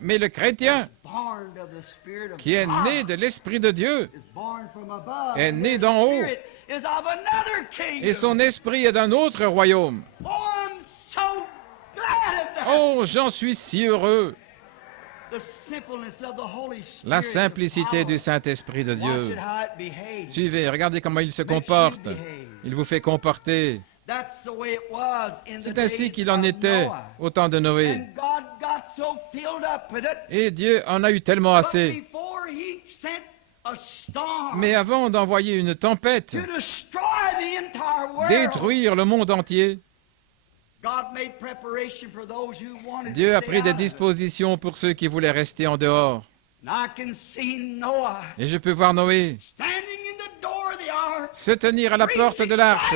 mais le chrétien, qui est né de l'Esprit de Dieu, est né d'en haut, et son esprit est d'un autre royaume. Oh, j'en suis si heureux. La simplicité du Saint-Esprit de Dieu. Suivez, regardez comment il se comporte. Il vous fait comporter. C'est ainsi qu'il en était au temps de Noé. Et Dieu en a eu tellement assez. Mais avant d'envoyer une tempête, détruire le monde entier, Dieu a pris des dispositions pour ceux qui voulaient rester en dehors. Et je peux voir Noé se tenir à la porte de l'arche,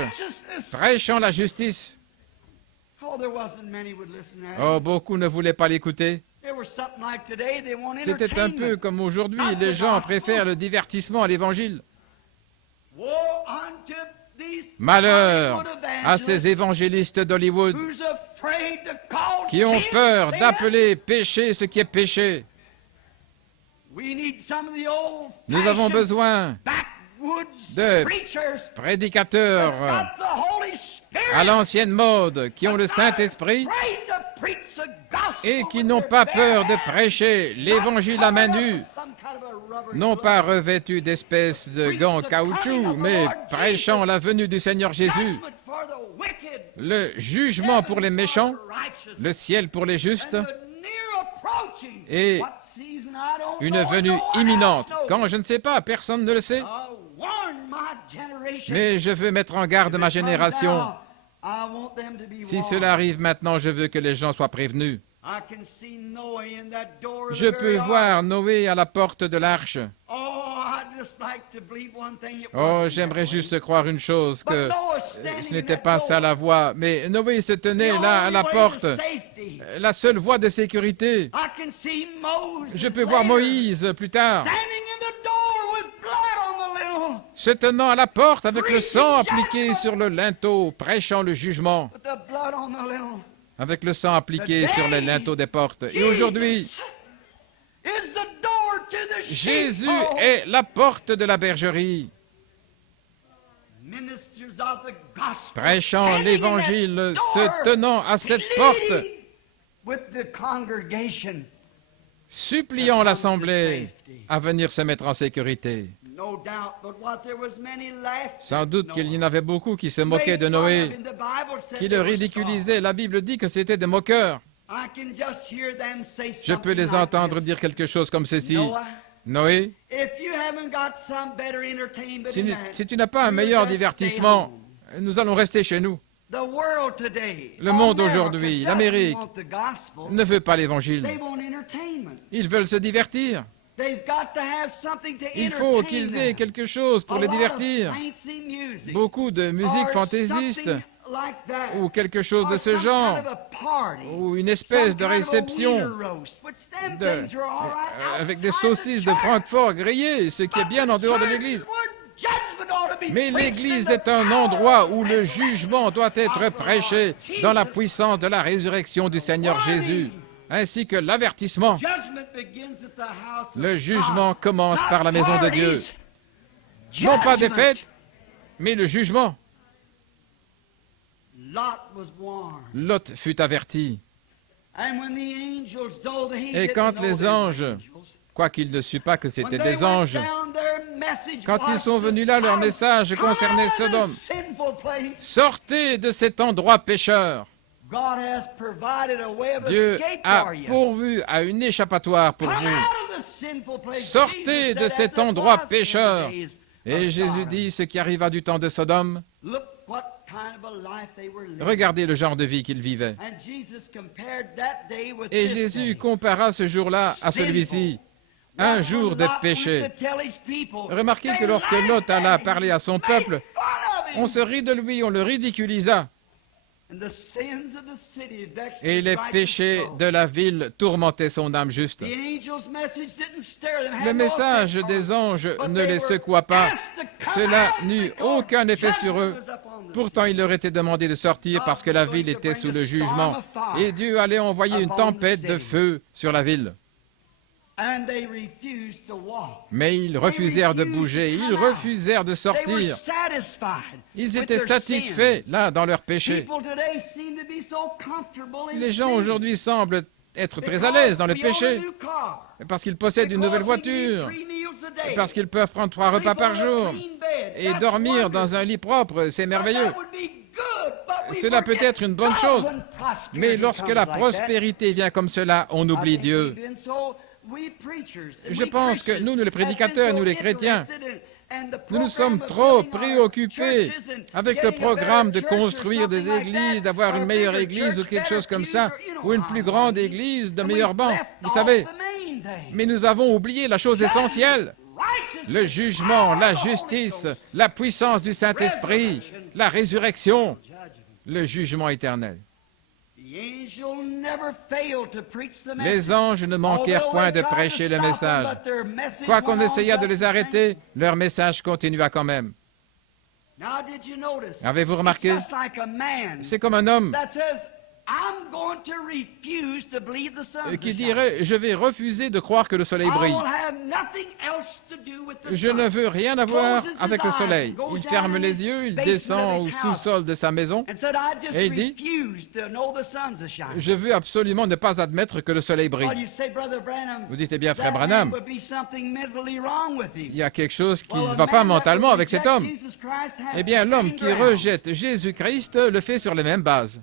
prêchant la justice. Oh, beaucoup ne voulaient pas l'écouter. C'était un peu comme aujourd'hui, les gens préfèrent le divertissement à l'évangile. Malheur à ces évangélistes d'Hollywood qui ont peur d'appeler péché ce qui est péché. Nous avons besoin de prédicateurs à l'ancienne mode qui ont le Saint-Esprit et qui n'ont pas peur de prêcher l'évangile à main nue, non pas revêtus d'espèces de gants caoutchouc, mais prêchant la venue du Seigneur Jésus, le jugement pour les méchants, le ciel pour les justes, et une venue imminente. Quand je ne sais pas, personne ne le sait. Mais je veux mettre en garde ma génération. Si cela arrive maintenant, je veux que les gens soient prévenus. Je peux voir Noé à la porte de l'arche. Oh, j'aimerais juste croire une chose, que ce n'était pas ça la voie, mais Noé se tenait là à la porte, la seule voie de sécurité. Je peux voir Moïse plus tard, se tenant à la porte avec le sang appliqué sur le linteau, prêchant le jugement, avec le sang appliqué sur les linteaux des portes. Et aujourd'hui, Jésus est la porte de la bergerie, prêchant l'Évangile, se tenant à cette porte, suppliant l'Assemblée à venir se mettre en sécurité. Sans doute qu'il y en avait beaucoup qui se moquaient de Noé, qui le ridiculisaient. La Bible dit que c'était des moqueurs. Je peux les entendre dire quelque chose comme ceci. Noé, si tu n'as pas un meilleur divertissement, nous allons rester chez nous. Le monde aujourd'hui, l'Amérique, ne veut pas l'Évangile. Ils veulent se divertir. Il faut qu'ils aient quelque chose pour les divertir. Beaucoup de musique fantaisiste, ou quelque chose de ce genre, ou une espèce de réception avec des saucisses de Francfort grillées, ce qui est bien en dehors de l'église. Mais l'Église est un endroit où le jugement doit être prêché dans la puissance de la résurrection du Seigneur Jésus, ainsi que l'avertissement. Le jugement commence par la maison de Dieu. Non pas des fêtes, mais le jugement. Lot fut averti. Et quand les anges, quoiqu'ils ne sût pas que c'étaient des anges, quand ils sont venus là, leur message concernait Sodome. Sortez de cet endroit pécheur. Dieu a pourvu à une échappatoire pour vous. Sortez de cet endroit pécheur. Et Jésus dit ce qui arriva du temps de Sodome. Regardez le genre de vie qu'ils vivaient. Et Jésus compara ce jour-là à celui-ci, un jour de péché. Remarquez que lorsque Lot alla parler à son peuple, on se rit de lui, on le ridiculisa. Et les péchés de la ville tourmentaient son âme juste. Le message des anges ne les secoua pas. Cela n'eut aucun effet sur eux. Pourtant, il leur était demandé de sortir parce que la ville était sous le jugement. Et Dieu allait envoyer une tempête de feu sur la ville. Mais ils refusèrent de bouger, ils refusèrent de sortir. Ils étaient satisfaits, là, dans leur péché. Les gens aujourd'hui semblent être très à l'aise dans le péché, parce qu'ils possèdent une nouvelle voiture, parce qu'ils peuvent prendre 3 repas par jour, et dormir dans un lit propre, c'est merveilleux. Cela peut être une bonne chose, mais lorsque la prospérité vient comme cela, on oublie Dieu. Je pense que nous les prédicateurs, nous les chrétiens, nous nous sommes trop préoccupés avec le programme de construire des églises, d'avoir une meilleure église ou quelque chose comme ça, ou une plus grande église, de meilleurs bancs, vous savez. Mais nous avons oublié la chose essentielle, le jugement, la justice, la puissance du Saint-Esprit, la résurrection, le jugement éternel. Les anges ne manquèrent point de prêcher le message. Quoiqu'on essaya de les arrêter, leur message continua quand même. Avez-vous remarqué? C'est comme un homme qui dirait « Je vais refuser de croire que le soleil brille. Je ne veux rien avoir avec le soleil. » Il ferme les yeux, il descend au sous-sol de sa maison et il dit « Je veux absolument ne pas admettre que le soleil brille. » Vous dites « Eh bien, frère Branham, il y a quelque chose qui ne va pas mentalement avec cet homme. » Eh bien, l'homme qui rejette Jésus-Christ le fait sur les mêmes bases.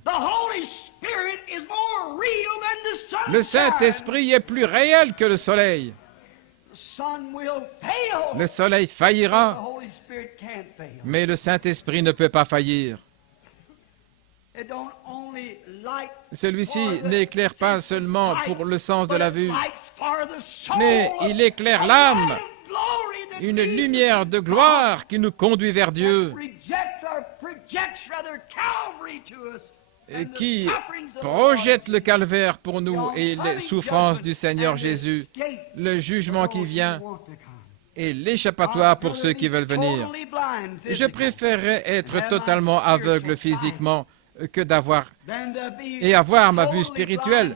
Le Saint-Esprit est plus réel que le soleil. Le soleil faillira, mais le Saint-Esprit ne peut pas faillir. Celui-ci n'éclaire pas seulement pour le sens de la vue, mais il éclaire l'âme, une lumière de gloire qui nous conduit vers Dieu, qui projette le calvaire pour nous et les souffrances du Seigneur Jésus, le jugement qui vient et l'échappatoire pour ceux qui veulent venir. Je préférerais être totalement aveugle physiquement que avoir ma vue spirituelle,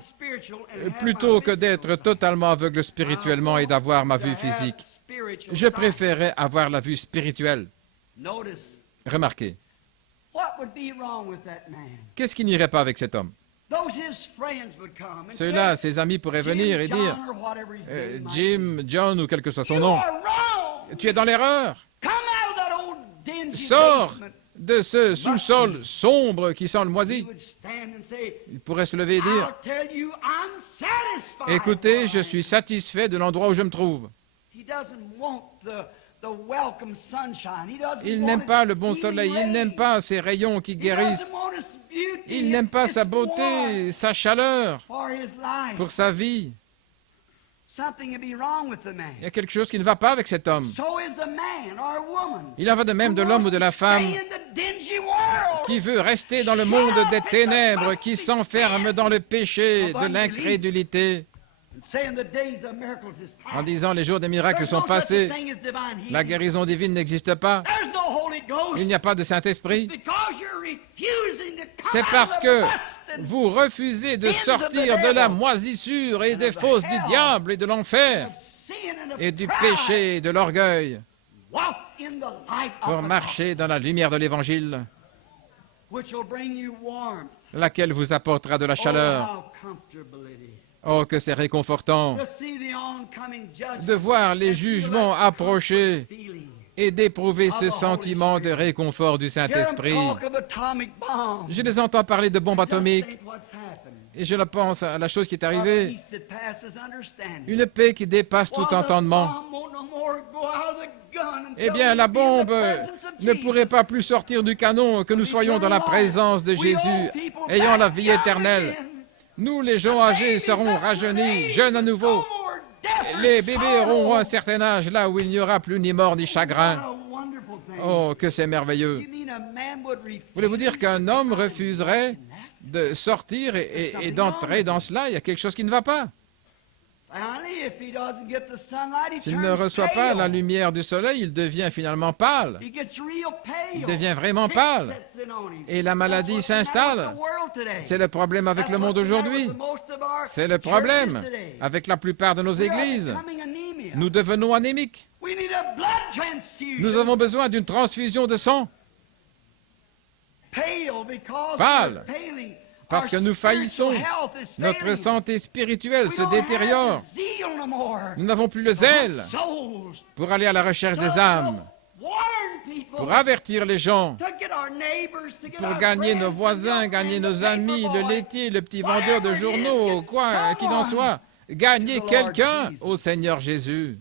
plutôt que d'être totalement aveugle spirituellement et d'avoir ma vue physique. Je préférerais avoir la vue spirituelle. Remarquez. Qu'est-ce qui n'irait pas avec cet homme? Ceux-là, ses amis pourraient venir et dire Jim, John ou quel que soit son nom, tu es dans l'erreur. Sors de ce sous-sol sombre qui sent le moisi. Il pourrait se lever et dire écoutez, je suis satisfait de l'endroit où je me trouve. Il n'aime pas le bon soleil, il n'aime pas ces rayons qui guérissent, il n'aime pas sa beauté, sa chaleur pour sa vie. Il y a quelque chose qui ne va pas avec cet homme. Il en va de même de l'homme ou de la femme qui veut rester dans le monde des ténèbres, qui s'enferme dans le péché de l'incrédulité. en disant les jours des miracles sont passés, la guérison divine n'existe pas, il n'y a pas de Saint-Esprit. C'est parce que vous refusez de sortir de la moisissure et des fosses du diable et de l'enfer et du péché et de l'orgueil pour marcher dans la lumière de l'Évangile, laquelle vous apportera de la chaleur. Oh, que c'est réconfortant de voir les jugements approcher et d'éprouver ce sentiment de réconfort du Saint-Esprit. Je les entends parler de bombes atomiques et je pense à la chose qui est arrivée, une paix qui dépasse tout entendement. Eh bien, la bombe ne pourrait pas plus sortir du canon que nous soyons dans la présence de Jésus, ayant la vie éternelle. Nous, les gens âgés, serons rajeunis, jeunes à nouveau. Les bébés auront un certain âge, là où il n'y aura plus ni mort ni chagrin. Oh, que c'est merveilleux. Voulez-vous dire qu'un homme refuserait de sortir et d'entrer dans cela? Il y a quelque chose qui ne va pas. S'il ne reçoit pas la lumière du soleil, il devient finalement pâle. Il devient vraiment pâle. Et la maladie s'installe. C'est le problème avec le monde aujourd'hui. C'est le problème avec la plupart de nos églises. Nous devenons anémiques. Nous avons besoin d'une transfusion de sang. Pâle. Parce que nous faillissons. Notre santé spirituelle se détériore. Nous n'avons plus le zèle pour aller à la recherche des âmes, pour avertir les gens, pour gagner nos voisins, gagner nos amis, le laitier, le petit vendeur de journaux, quoi qu'il en soit. Gagner quelqu'un au Seigneur Jésus.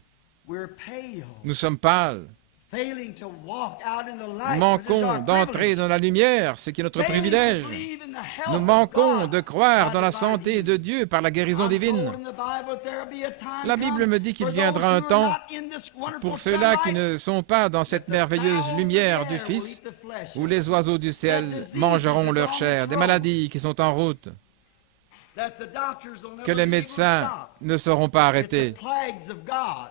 Nous sommes pâles. Nous manquons d'entrer dans la lumière, ce qui est notre privilège. Nous manquons de croire dans la santé de Dieu par la guérison divine. La Bible me dit qu'il viendra un temps pour ceux-là qui ne sont pas dans cette merveilleuse lumière du Fils, où les oiseaux du ciel mangeront leur chair, des maladies qui sont en route, que les médecins ne seront pas arrêtés.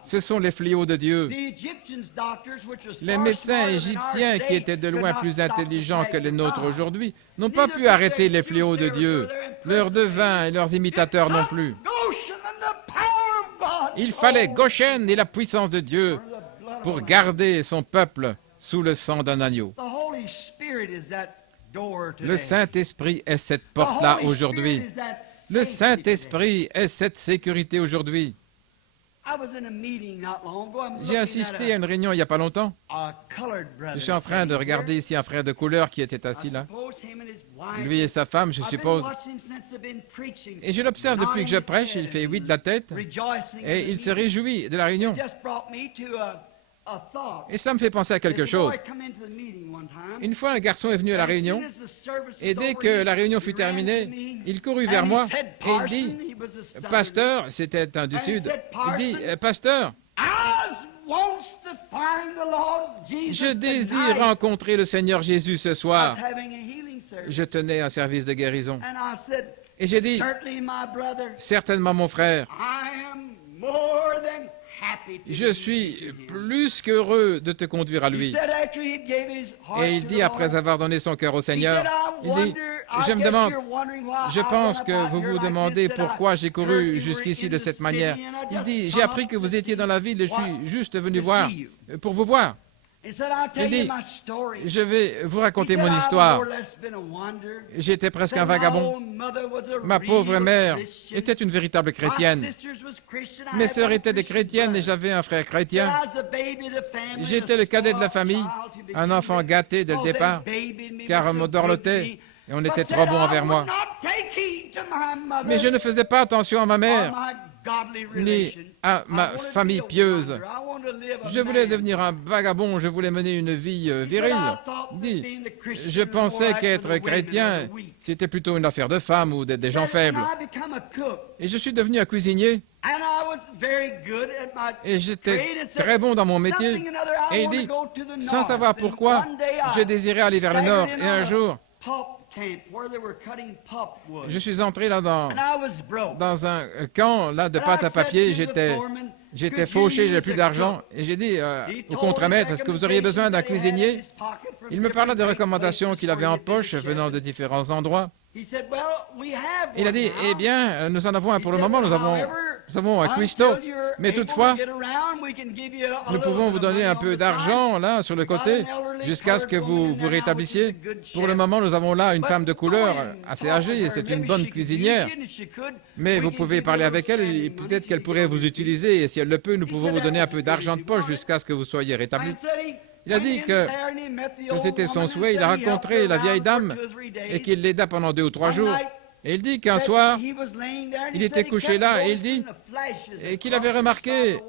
Ce sont les fléaux de Dieu. Les médecins égyptiens, qui étaient de loin plus intelligents que les nôtres aujourd'hui, n'ont pas pu arrêter les fléaux de Dieu. Leurs devins et leurs imitateurs non plus. Il fallait Goshen et la puissance de Dieu pour garder son peuple sous le sang d'un agneau. Le Saint-Esprit est cette porte-là aujourd'hui. Le Saint-Esprit est cette sécurité aujourd'hui. J'ai assisté à une réunion il n'y a pas longtemps. Je suis en train de regarder ici un frère de couleur qui était assis là. Lui et sa femme, je suppose. Et je l'observe depuis que je prêche, il fait oui de la tête et il se réjouit de la réunion. Et cela me fait penser à quelque chose. Une fois, un garçon est venu à la réunion, et dès que la réunion fut terminée, il courut vers moi et il dit, « Pasteur, c'était un du Sud, il dit, « Pasteur, je désire rencontrer le Seigneur Jésus ce soir. » Je tenais un service de guérison. Et j'ai dit, « Certainement, mon frère, je suis plus qu'heureux de te conduire à lui. » Et il dit, après avoir donné son cœur au Seigneur, il dit, « Je me demande, je pense que vous vous demandez pourquoi j'ai couru jusqu'ici de cette manière. » Il dit, « J'ai appris que vous étiez dans la ville et je suis juste venu voir, pour vous voir. » Il dit, « Je vais vous raconter mon histoire. J'étais presque un vagabond. Ma pauvre mère était une véritable chrétienne. Mes sœurs étaient des chrétiennes et j'avais un frère chrétien. J'étais le cadet de la famille, un enfant gâté dès le départ, car on me dorlotait et on était trop bon envers moi. Mais je ne faisais pas attention à ma mère, ni à ma famille pieuse. Je voulais devenir un vagabond, je voulais mener une vie virile. Dit, je pensais qu'être chrétien, c'était plutôt une affaire de femmes ou des gens faibles. Et je suis devenu un cuisinier. Et j'étais très bon dans mon métier. Et il dit, sans savoir pourquoi, je désirais aller vers le nord. Et un jour, Je suis entré là dans un camp là, de pâte à papier. J'étais fauché, j'avais plus d'argent. Et j'ai dit au contremaître, est-ce que vous auriez besoin d'un cuisinier? Il me parla des recommandations qu'il avait en poche venant de différents endroits. Il a dit, eh bien, nous en avons un pour le moment, nous avons un cuistot, mais toutefois, nous pouvons vous donner un peu d'argent, là, sur le côté, jusqu'à ce que vous vous rétablissiez. Pour le moment, nous avons là une femme de couleur, assez âgée, c'est une bonne cuisinière, mais vous pouvez parler avec elle, et peut-être qu'elle pourrait vous utiliser, et si elle le peut, nous pouvons vous donner un peu d'argent de poche jusqu'à ce que vous soyez rétabli. Il a dit que c'était son souhait, il a rencontré la vieille dame et qu'il l'aida pendant 2 ou 3 jours. Et il dit qu'un soir, il était couché là et il dit qu'il avait remarqué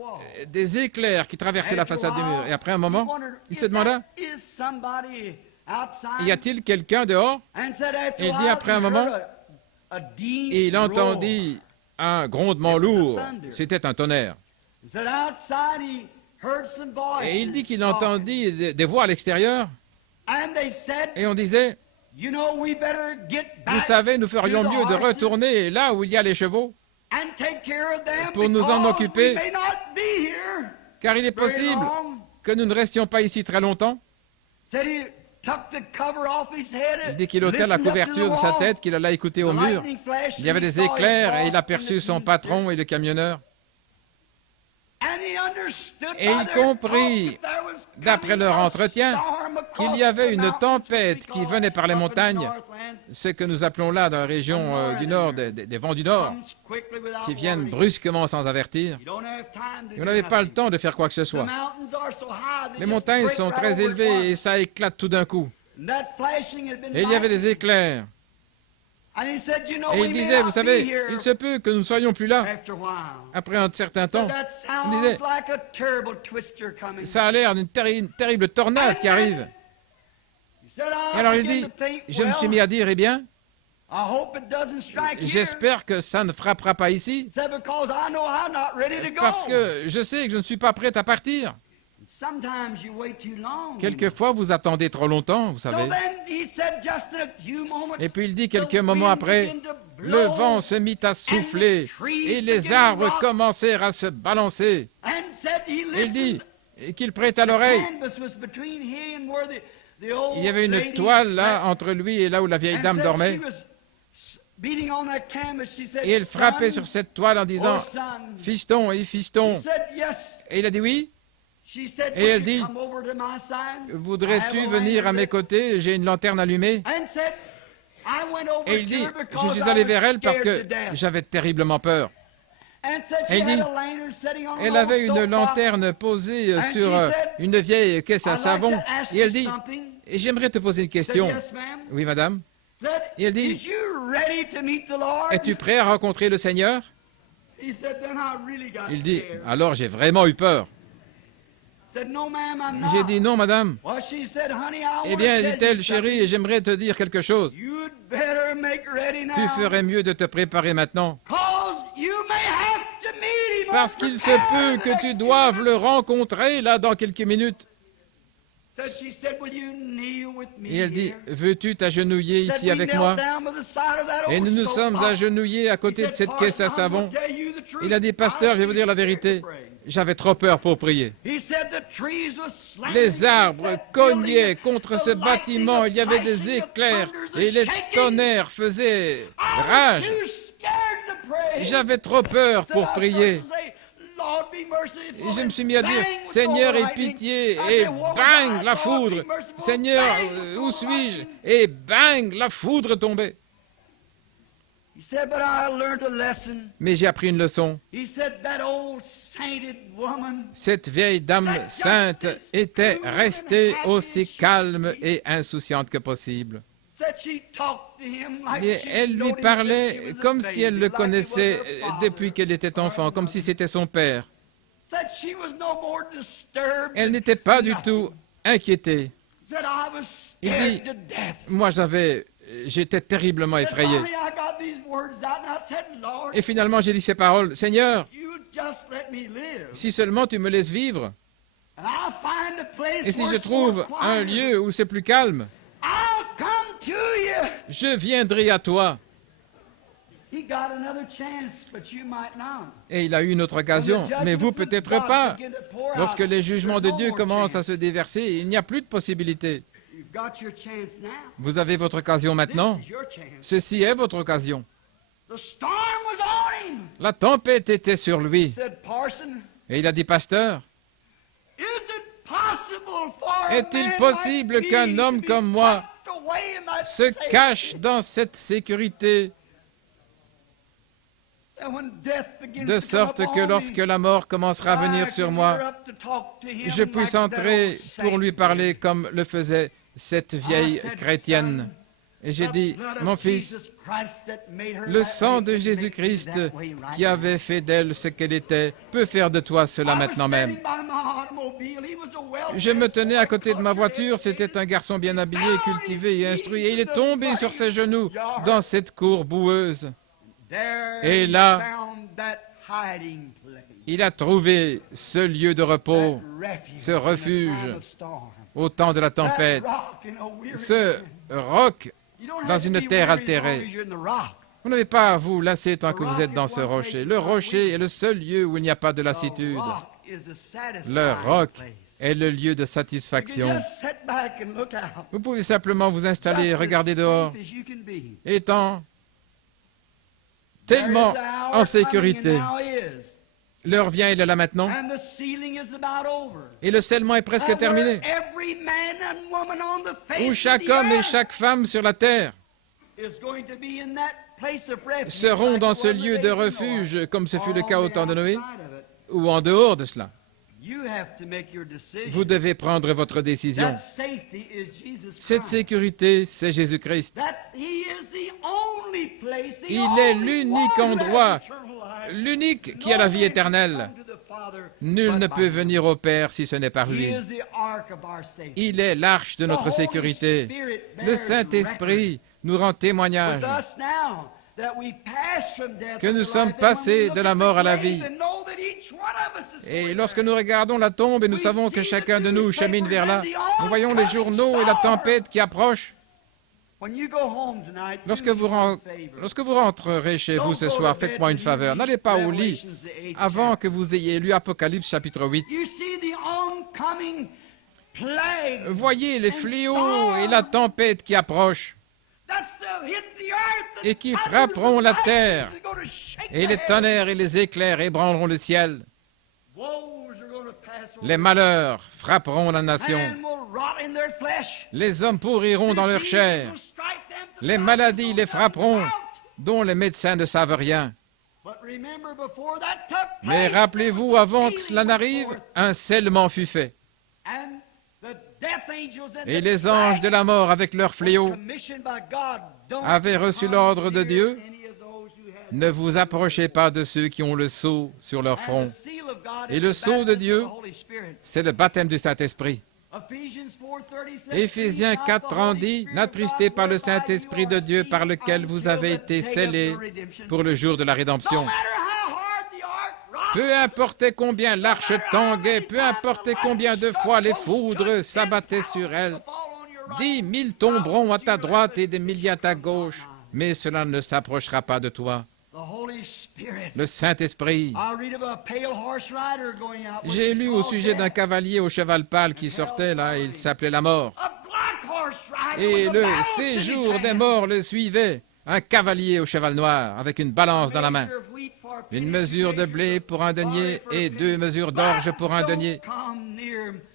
des éclairs qui traversaient la façade du mur. Et après un moment, il se demanda, y a-t-il quelqu'un dehors? Et il dit après un moment, et il entendit un grondement lourd, c'était un tonnerre. Et il dit qu'il entendit des voix à l'extérieur, et on disait, vous savez, nous ferions mieux de retourner là où il y a les chevaux pour nous en occuper, car il est possible que nous ne restions pas ici très longtemps. Il dit qu'il ôtait la couverture de sa tête, qu'il alla écouter au mur. Il y avait des éclairs et il aperçut son patron et le camionneur. Et il comprit, d'après leur entretien, qu'il y avait une tempête qui venait par les montagnes, ce que nous appelons là, dans la région du Nord, des vents du Nord, qui viennent brusquement sans avertir. Et on n'avait pas le temps de faire quoi que ce soit. Les montagnes sont très élevées et ça éclate tout d'un coup. Et il y avait des éclairs. Et il disait, vous savez, il se peut que nous ne soyons plus là. Après un certain temps, il disait, ça a l'air d'une terrible tornade qui arrive. Et alors il dit, je me suis mis à dire, eh bien, j'espère que ça ne frappera pas ici, parce que je sais que je ne suis pas prêt à partir. Quelquefois, vous attendez trop longtemps, vous savez. Et puis il dit quelques moments après, le vent se mit à souffler et les arbres commencèrent à se balancer. Et il dit qu'il prêta l'oreille. Il y avait une toile là entre lui et là où la vieille dame dormait. Et elle frappait sur cette toile en disant, fiston et fiston. Et il a dit oui. Et elle dit, voudrais-tu venir à mes côtés? J'ai une lanterne allumée. Et il dit, je suis allé vers elle parce que j'avais terriblement peur. Et il dit, elle avait une lanterne posée sur une vieille caisse à savon. Et elle dit, j'aimerais te poser une question. Oui, madame. Et elle dit, es-tu prêt à rencontrer le Seigneur? Il dit, alors j'ai vraiment eu peur. J'ai dit non, madame. Eh bien, dit-elle, chérie, j'aimerais te dire quelque chose. Tu ferais mieux de te préparer maintenant. Parce qu'il se peut que tu doives le rencontrer là dans quelques minutes. Et elle dit, veux-tu t'agenouiller ici avec moi? Et nous nous sommes agenouillés à côté de cette caisse à savon. Il a dit, pasteur, je vais vous dire la vérité. J'avais trop peur pour prier. Les arbres cognaient contre ce bâtiment, il y avait des éclairs et les tonnerres faisaient rage. J'avais trop peur pour prier. Et je me suis mis à dire, Seigneur, aie pitié, et bang, la foudre. Seigneur, où suis-je? Et bang, la foudre tombait. Mais j'ai appris une leçon. Cette vieille dame sainte était restée aussi calme et insouciante que possible. Et elle lui parlait comme si elle le connaissait depuis qu'elle était enfant, comme si c'était son père. Elle n'était pas du tout inquiétée. Il dit, moi j'étais terriblement effrayé. Et finalement j'ai dit ces paroles, Seigneur, si seulement tu me laisses vivre, et si je trouve un lieu où c'est plus calme, je viendrai à toi. Et il a eu une autre occasion, mais vous peut-être pas. Lorsque les jugements de Dieu commencent à se déverser, il n'y a plus de possibilité. Vous avez votre occasion maintenant. Ceci est votre occasion. La tempête était sur lui. Et il a dit, pasteur, est-il possible qu'un homme comme moi se cache dans cette sécurité, de sorte que lorsque la mort commencera à venir sur moi, je puisse entrer pour lui parler comme le faisait cette vieille chrétienne. Et j'ai dit, mon fils, le sang de Jésus-Christ qui avait fait d'elle ce qu'elle était peut faire de toi cela maintenant même. Je me tenais à côté de ma voiture, c'était un garçon bien habillé, cultivé et instruit, et il est tombé sur ses genoux dans cette cour boueuse. Et là, il a trouvé ce lieu de repos, ce refuge au temps de la tempête, ce roc dans une terre altérée. Vous n'avez pas à vous lasser tant que vous êtes dans ce rocher. Le rocher est le seul lieu où il n'y a pas de lassitude. Le roc est le lieu de satisfaction. Vous pouvez simplement vous installer et regarder dehors, étant tellement en sécurité. L'heure vient, il est là maintenant. Et le scellement est presque terminé. Où chaque homme et chaque femme sur la terre seront dans ce lieu de refuge, comme ce fut le cas au temps de Noé, ou en dehors de cela. Vous devez prendre votre décision. Cette sécurité, c'est Jésus-Christ. Il est l'unique endroit, l'unique qui a la vie éternelle. Nul ne peut venir au Père si ce n'est par lui. Il est l'arche de notre sécurité. Le Saint-Esprit nous rend témoignage que nous sommes passés de la mort à la vie. Et lorsque nous regardons la tombe et nous savons que chacun de nous chemine vers là, nous voyons les journaux et la tempête qui approche. Lorsque vous rentrerez chez vous ce soir, faites-moi une faveur. N'allez pas au lit avant que vous ayez lu Apocalypse chapitre 8. Voyez les fléaux et la tempête qui approchent et qui frapperont la terre, et les tonnerres et les éclairs ébranleront le ciel. Les malheurs frapperont la nation. Les hommes pourriront dans leur chair. Les maladies les frapperont, dont les médecins ne savent rien. Mais rappelez-vous, avant que cela n'arrive, un scellement fut fait. Et les anges de la mort, avec leurs fléaux, avaient reçu l'ordre de Dieu: ne vous approchez pas de ceux qui ont le sceau sur leur front. Et le sceau de Dieu, c'est le baptême du Saint-Esprit. Éphésiens 4:30 dit: n'attristez pas le Saint-Esprit de Dieu par lequel vous avez été scellés pour le jour de la rédemption. Peu importe combien l'arche tanguait, peu importe combien de fois les foudres s'abattaient sur elle, 10 000 tomberont à ta droite et des milliers à ta gauche, mais cela ne s'approchera pas de toi. Le Saint-Esprit. J'ai lu au sujet d'un cavalier au cheval pâle qui sortait là, il s'appelait la mort. Et le séjour des morts le suivait, un cavalier au cheval noir, avec une balance dans la main. Une mesure de blé pour un denier et 2 mesures d'orge pour un denier.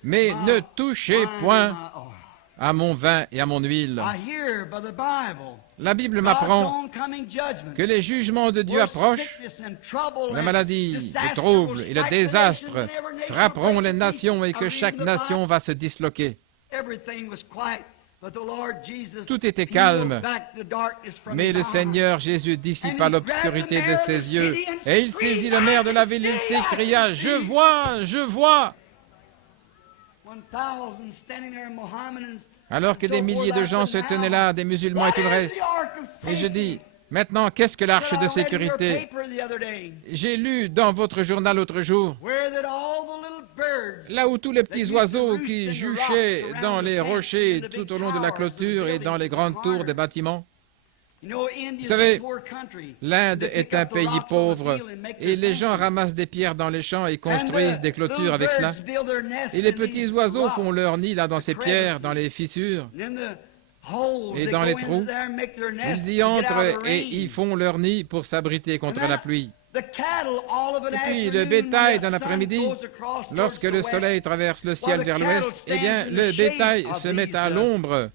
Mais ne touchez point à mon vin et à mon huile. La Bible m'apprend que les jugements de Dieu approchent. La maladie, le trouble et le désastre frapperont les nations et que chaque nation va se disloquer. Tout était calme, mais le Seigneur Jésus dissipa l'obscurité de ses yeux et il saisit le maire de la ville et il s'écria: je vois, je vois. Alors que des milliers de gens se tenaient là, des musulmans et tout le reste. Et je dis: maintenant, qu'est-ce que l'arche de sécurité? J'ai lu dans votre journal l'autre jour, là où tous les petits oiseaux qui juchaient dans les rochers tout au long de la clôture et dans les grandes tours des bâtiments, Vous savez, l'Inde est un pays pauvre et les gens ramassent des pierres dans les champs et construisent des clôtures avec cela. Et les petits oiseaux font leur nid là dans ces pierres, dans les fissures et dans les trous. Ils y entrent et y font leur nid pour s'abriter contre la pluie. Et puis le bétail dans l'après-midi, lorsque le soleil traverse le ciel vers l'ouest, eh bien le bétail se met à l'ombre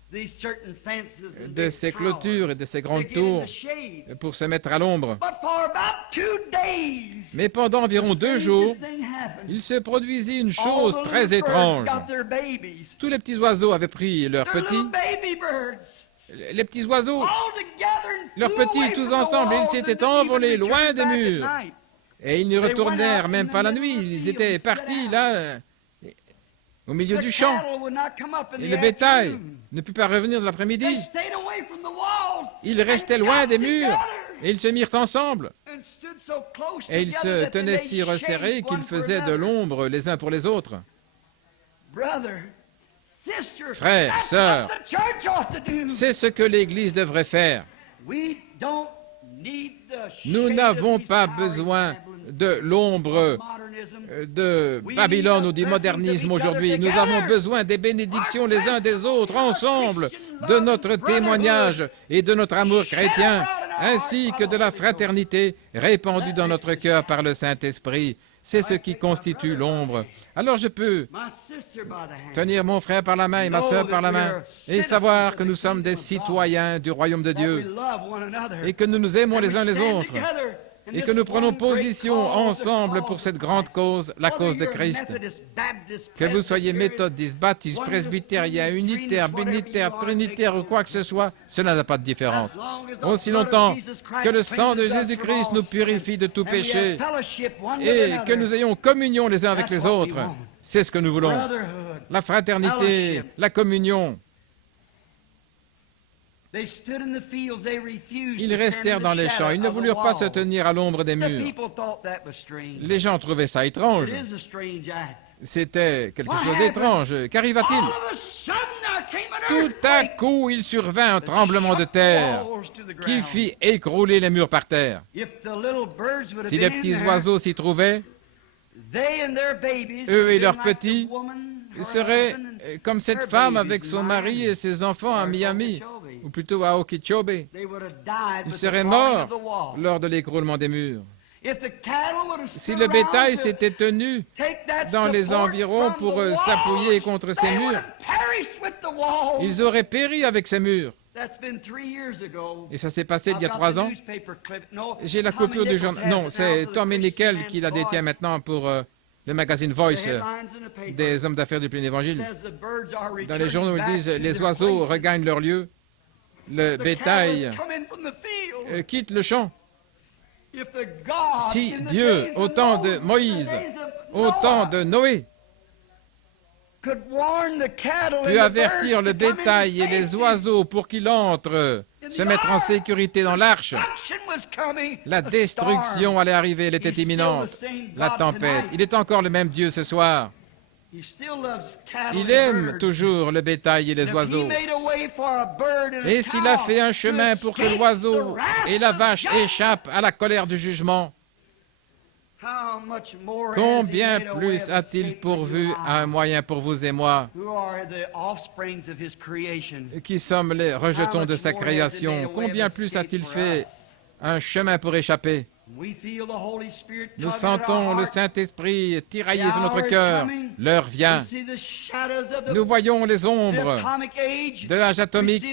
de ces clôtures et de ces grandes tours pour se mettre à l'ombre. Mais pendant environ 2 jours, il se produisit une chose très étrange. Tous les petits oiseaux avaient pris leurs petits. Les petits oiseaux, leurs petits, tous ensemble, ils s'étaient envolés loin des murs. Et ils ne retournèrent même pas la nuit. Ils étaient partis là, au milieu du champ. Et le bétail ne put pas revenir de l'après-midi. Ils restaient loin des murs. Et ils se mirent ensemble. Et ils se tenaient si resserrés qu'ils faisaient de l'ombre les uns pour les autres. Frères, sœurs, c'est ce que l'Église devrait faire. Nous n'avons pas besoin de l'ombre de Babylone ou du modernisme aujourd'hui. Nous avons besoin des bénédictions les uns des autres, ensemble, de notre témoignage et de notre amour chrétien, ainsi que de la fraternité répandue dans notre cœur par le Saint-Esprit. C'est ce qui constitue l'ombre. Alors je peux tenir mon frère par la main et ma sœur par la main et savoir que nous sommes des citoyens du royaume de Dieu et que nous nous aimons les uns les autres et que nous prenons position ensemble pour cette grande cause, la cause de Christ. Que vous soyez méthodiste, baptiste, presbytérien, unitaire, bénitaire, trinitaire ou quoi que ce soit, cela n'a pas de différence. Aussi longtemps que le sang de Jésus-Christ nous purifie de tout péché et que nous ayons communion les uns avec les autres, c'est ce que nous voulons. La fraternité, la communion. Ils restèrent dans les champs, ils ne voulurent pas se tenir à l'ombre des murs. Les gens trouvaient ça étrange. C'était quelque chose d'étrange. Qu'arriva-t-il? Tout à coup, il survint un tremblement de terre qui fit écrouler les murs par terre. Si les petits oiseaux s'y trouvaient, eux et leurs petits seraient comme cette femme avec son mari et ses enfants à Miami, ou plutôt à Okeechobee. Ils seraient morts lors de l'écroulement des murs. Si le bétail s'était tenu dans les environs pour s'appuyer contre ces murs, ils auraient péri avec ces murs. Et ça s'est passé il y a 3 ans. J'ai la coupure du journal. Non, c'est Tommy Nickel qui la détient maintenant pour le magazine Voice des hommes d'affaires du plein évangile. Dans les journaux, ils disent « Les oiseaux regagnent leur lieu, le bétail quitte le champ ». Si Dieu, au temps de Moïse, au temps de Noé, peut avertir le bétail et les oiseaux pour qu'ils entrent, se mettre en sécurité dans l'arche, la destruction allait arriver, elle était imminente, la tempête. Il est encore le même Dieu ce soir. Il aime toujours le bétail et les oiseaux. Et s'il a fait un chemin pour que l'oiseau et la vache échappent à la colère du jugement, combien plus a-t-il pourvu un moyen pour vous et moi, qui sommes les rejetons de sa création, combien plus a-t-il fait un chemin pour échapper? Nous sentons le Saint-Esprit tirailler sur notre cœur. L'heure vient. Nous voyons les ombres de l'âge atomique.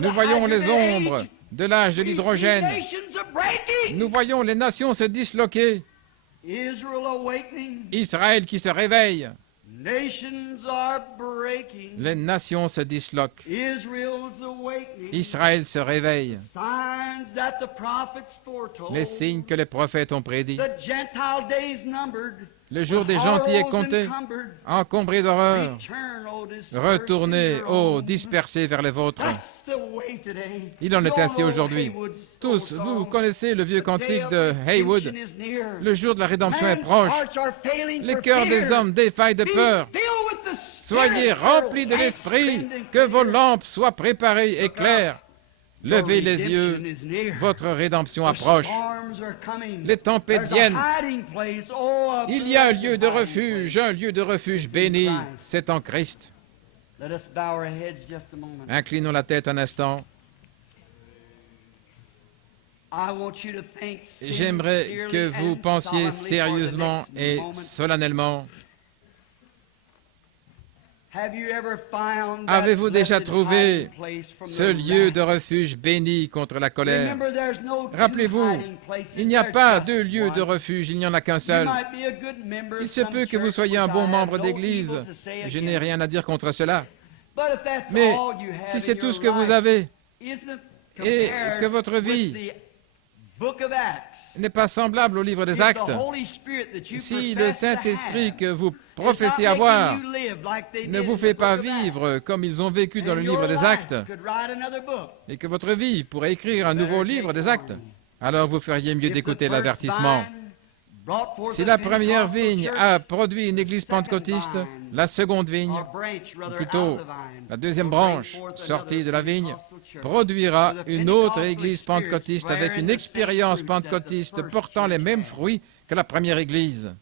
Nous voyons les ombres de l'âge de l'hydrogène. Nous voyons les nations se disloquer. Israël qui se réveille. Les nations se disloquent. Israël se réveille. Les signes que les prophètes ont prédits. Le jour des gentils est compté, encombré d'horreur. Retournez, ô dispersés vers les vôtres. Il en est ainsi aujourd'hui. Tous, vous connaissez le vieux cantique de Haywood. Le jour de la rédemption est proche. Les cœurs des hommes défaillent de peur. Soyez remplis de l'esprit, que vos lampes soient préparées et claires. Levez les yeux, votre rédemption approche. Les tempêtes viennent. Il y a un lieu de refuge béni, c'est en Christ. Inclinons la tête un instant. J'aimerais que vous pensiez sérieusement et solennellement. Avez-vous déjà trouvé ce lieu de refuge béni contre la colère? Rappelez-vous, il n'y a pas deux lieux de refuge, il n'y en a qu'un seul. Il se peut que vous soyez un bon membre d'Église, je n'ai rien à dire contre cela. Mais si c'est tout ce que vous avez, et que votre vie n'est pas semblable au livre des Actes, si le Saint-Esprit que vous professez avoir ne vous fait pas vivre comme ils ont vécu dans le livre des Actes, et que votre vie pourrait écrire un nouveau livre des Actes, alors vous feriez mieux d'écouter l'avertissement. Si la première vigne a produit une église pentecôtiste, la seconde vigne, ou plutôt la deuxième branche sortie de la vigne, produira une autre église pentecôtiste avec une expérience pentecôtiste portant les mêmes fruits que la première église.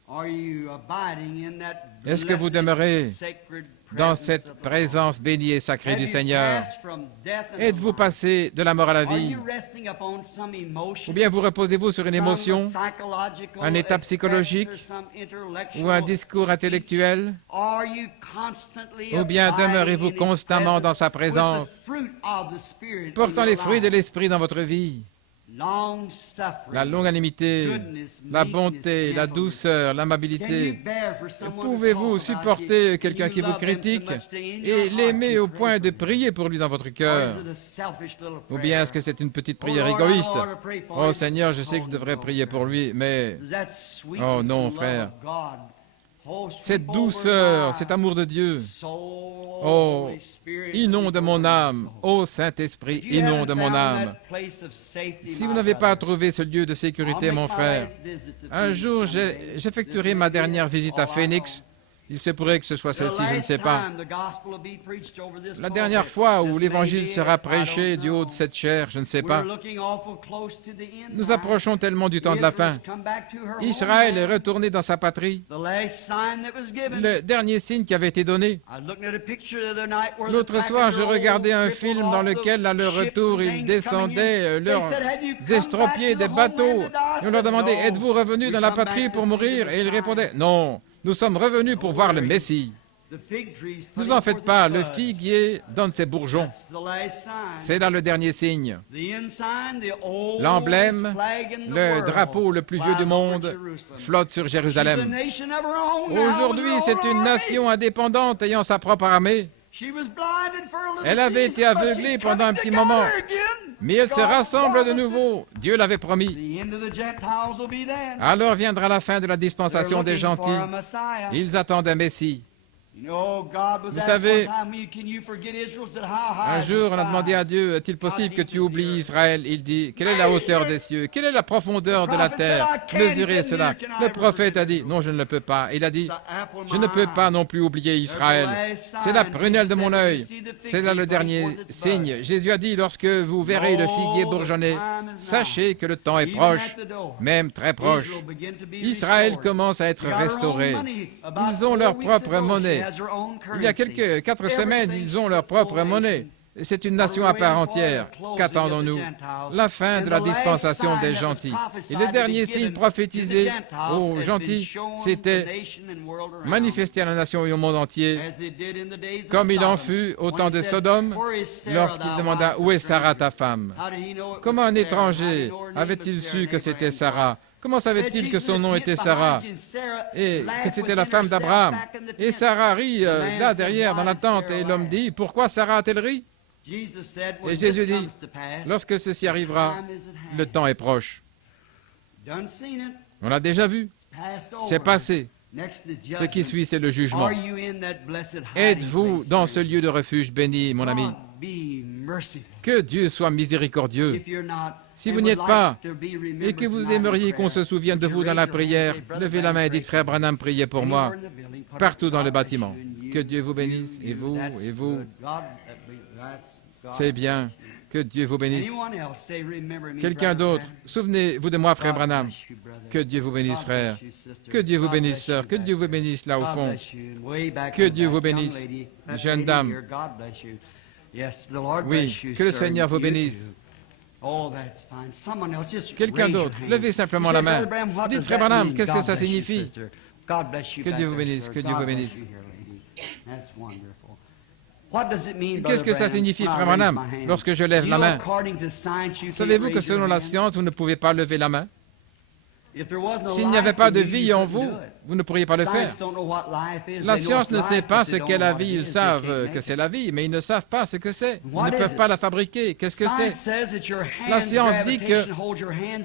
Est-ce que vous demeurez dans cette présence bénie et sacrée du Seigneur? Êtes-vous passé de la mort à la vie? Ou bien vous reposez-vous sur une émotion, un état psychologique ou un discours intellectuel? Ou bien demeurez-vous constamment dans sa présence, portant les fruits de l'Esprit dans votre vie? La longanimité, la bonté, la douceur, l'amabilité. Pouvez-vous supporter quelqu'un qui vous critique et l'aimer au point de prier pour lui dans votre cœur? Ou bien est-ce que c'est une petite prière égoïste? Oh Seigneur, je sais que je devrais prier pour lui, mais... Oh non, frère. Cette douceur, cet amour de Dieu. Oh, inonde mon âme. Ô Saint-Esprit, inonde mon âme. Si vous n'avez pas trouvé ce lieu de sécurité, mon frère, un jour j'effectuerai ma dernière visite à Phoenix. Il se pourrait que ce soit celle-ci, je ne sais pas. La dernière fois où l'Évangile sera prêché du haut de cette chair, je ne sais pas. Nous approchons tellement du temps de la fin. Israël est retourné dans sa patrie. Le dernier signe qui avait été donné. L'autre soir, je regardais un film dans lequel, à leur retour, ils descendaient leurs estropiés des bateaux. Et on leur demandait, êtes-vous revenus dans la patrie pour mourir? Et ils répondaient, non. Nous sommes revenus pour voir le Messie. Ne vous en faites pas, le figuier donne ses bourgeons. C'est là le dernier signe. L'emblème, le drapeau le plus vieux du monde, flotte sur Jérusalem. Aujourd'hui, c'est une nation indépendante ayant sa propre armée. Elle avait été aveuglée pendant un petit moment, mais elle se rassemble de nouveau. Dieu l'avait promis. Alors viendra la fin de la dispensation des gentils. Ils attendent un Messie. Vous savez, un jour on a demandé à Dieu, est-il possible que tu oublies Israël? Il dit, quelle est la hauteur des cieux? Quelle est la profondeur de la terre? Mesurez cela. Le prophète a dit, non, je ne le peux pas. Il a dit, je ne peux pas non plus oublier Israël. C'est la prunelle de mon œil. C'est là le dernier signe. Jésus a dit, lorsque vous verrez le figuier bourgeonner, sachez que le temps est proche, même très proche. Israël commence à être restauré. Ils ont leur propre monnaie. Il y a 4 semaines, ils ont leur propre monnaie. C'est une nation à part entière. Qu'attendons-nous? La fin de la dispensation des gentils. Et le dernier signe prophétisé aux gentils, c'était manifester à la nation et au monde entier, comme il en fut au temps de Sodome, lorsqu'il demanda « Où est Sarah, ta femme ?» Comment un étranger avait-il su que c'était Sarah? Comment savait-il que son nom était Sarah et que c'était la femme d'Abraham? Et Sarah rit là derrière dans la tente et l'homme dit, pourquoi Sarah a-t-elle ri? Et Jésus dit, lorsque ceci arrivera, le temps est proche. On l'a déjà vu, c'est passé. Ce qui suit, c'est le jugement. Êtes-vous dans ce lieu de refuge béni, mon ami? Que Dieu soit miséricordieux. Si vous n'y êtes pas, et que vous aimeriez qu'on se souvienne de vous dans la prière, levez la main et dites, frère Branham, priez pour moi, partout dans le bâtiment. Que Dieu vous bénisse, et vous. C'est bien. Que Dieu vous bénisse. Quelqu'un d'autre, souvenez-vous de moi, frère Branham. Que Dieu vous bénisse, frère. Que Dieu vous bénisse, sœur. Que Dieu vous bénisse là au fond. Que Dieu vous bénisse, jeune dame. Oui, que le Seigneur vous bénisse. Quelqu'un d'autre, levez simplement la main. Dites, frère Branham, qu'est-ce que ça signifie? Que Dieu vous bénisse, que Dieu vous bénisse. Qu'est-ce que ça signifie, frère Branham, lorsque je lève la main? Savez-vous que selon la science, vous ne pouvez pas lever la main? S'il n'y avait pas de vie en vous, vous ne pourriez pas le faire. La science ne sait pas ce qu'est la vie. Ils savent que c'est la vie, mais ils ne savent pas ce que c'est. Ils ne peuvent pas la fabriquer. Qu'est-ce que c'est? La science dit que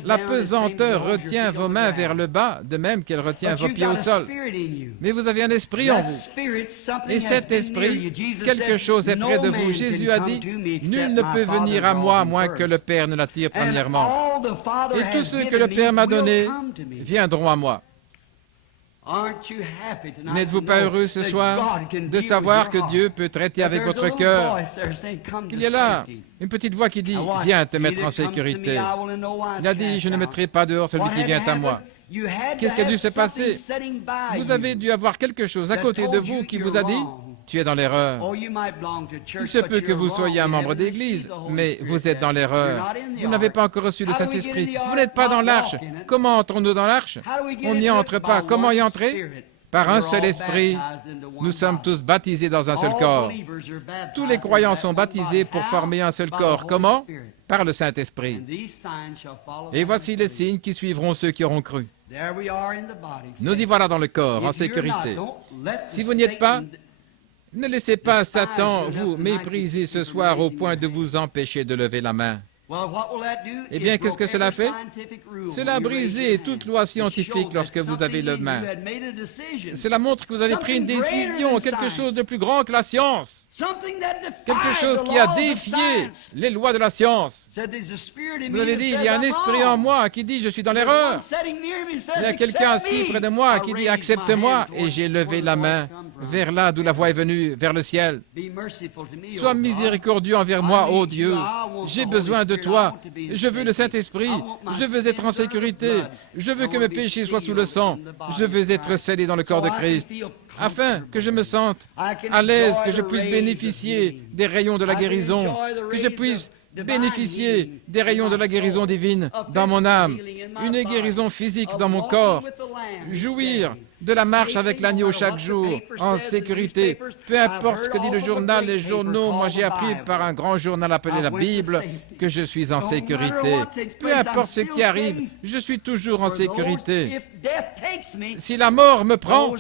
la pesanteur retient vos mains vers le bas, de même qu'elle retient vos pieds au sol. Mais vous avez un esprit en vous. Et cet esprit, quelque chose est près de vous. Jésus a dit, « Nul ne peut venir à moi, moins que le Père ne l'attire premièrement. Et tous ceux que le Père m'a donnés viendront à moi. » N'êtes-vous pas heureux ce soir de savoir que Dieu peut traiter avec votre cœur? Qu'il y a là une petite voix qui dit, « Viens te mettre en sécurité. » Il a dit, « Je ne mettrai pas dehors celui qui vient à moi. » Qu'est-ce qui a dû se passer? Vous avez dû avoir quelque chose à côté de vous qui vous a dit, « Tu es dans l'erreur. » Il se peut que vous soyez un membre d'église, mais vous êtes dans l'erreur. Vous n'avez pas encore reçu le Saint-Esprit. Vous n'êtes pas dans l'arche. Comment entrons-nous dans l'arche? On n'y entre pas. Comment y entrer? Par un seul esprit. Nous sommes tous baptisés dans un seul corps. Tous les croyants sont baptisés pour former un seul corps. Comment? Par le Saint-Esprit. Et voici les signes qui suivront ceux qui auront cru. Nous y voilà dans le corps, en sécurité. Si vous n'y êtes pas, ne laissez pas Satan vous mépriser ce soir au point de vous empêcher de lever la main. Eh bien, qu'est-ce que cela fait? Cela a brisé toute loi scientifique lorsque vous avez la main. Cela montre que vous avez pris une décision, quelque chose de plus grand que la science. Quelque chose qui a défié les lois de la science. Vous avez dit, il y a un esprit en moi qui dit, je suis dans l'erreur. Il y a quelqu'un assis près de moi qui dit, accepte-moi. Et j'ai levé la main vers là d'où la voix est venue, vers le ciel. Sois miséricordieux envers moi, ô Dieu. J'ai besoin de toi. Je veux le Saint-Esprit. Je veux être en sécurité. Je veux que mes péchés soient sous le sang. Je veux être scellé dans le corps de Christ, afin que je me sente à l'aise, que je puisse bénéficier des rayons de la guérison, que je puisse bénéficier des rayons de la guérison divine dans mon âme, une guérison physique dans mon corps, jouir de la marche avec l'agneau chaque jour, en sécurité. Peu importe ce que dit le journal, les journaux, moi j'ai appris par un grand journal appelé la Bible que je suis en sécurité. Peu importe ce qui arrive, je suis toujours en sécurité. Si la mort me prend,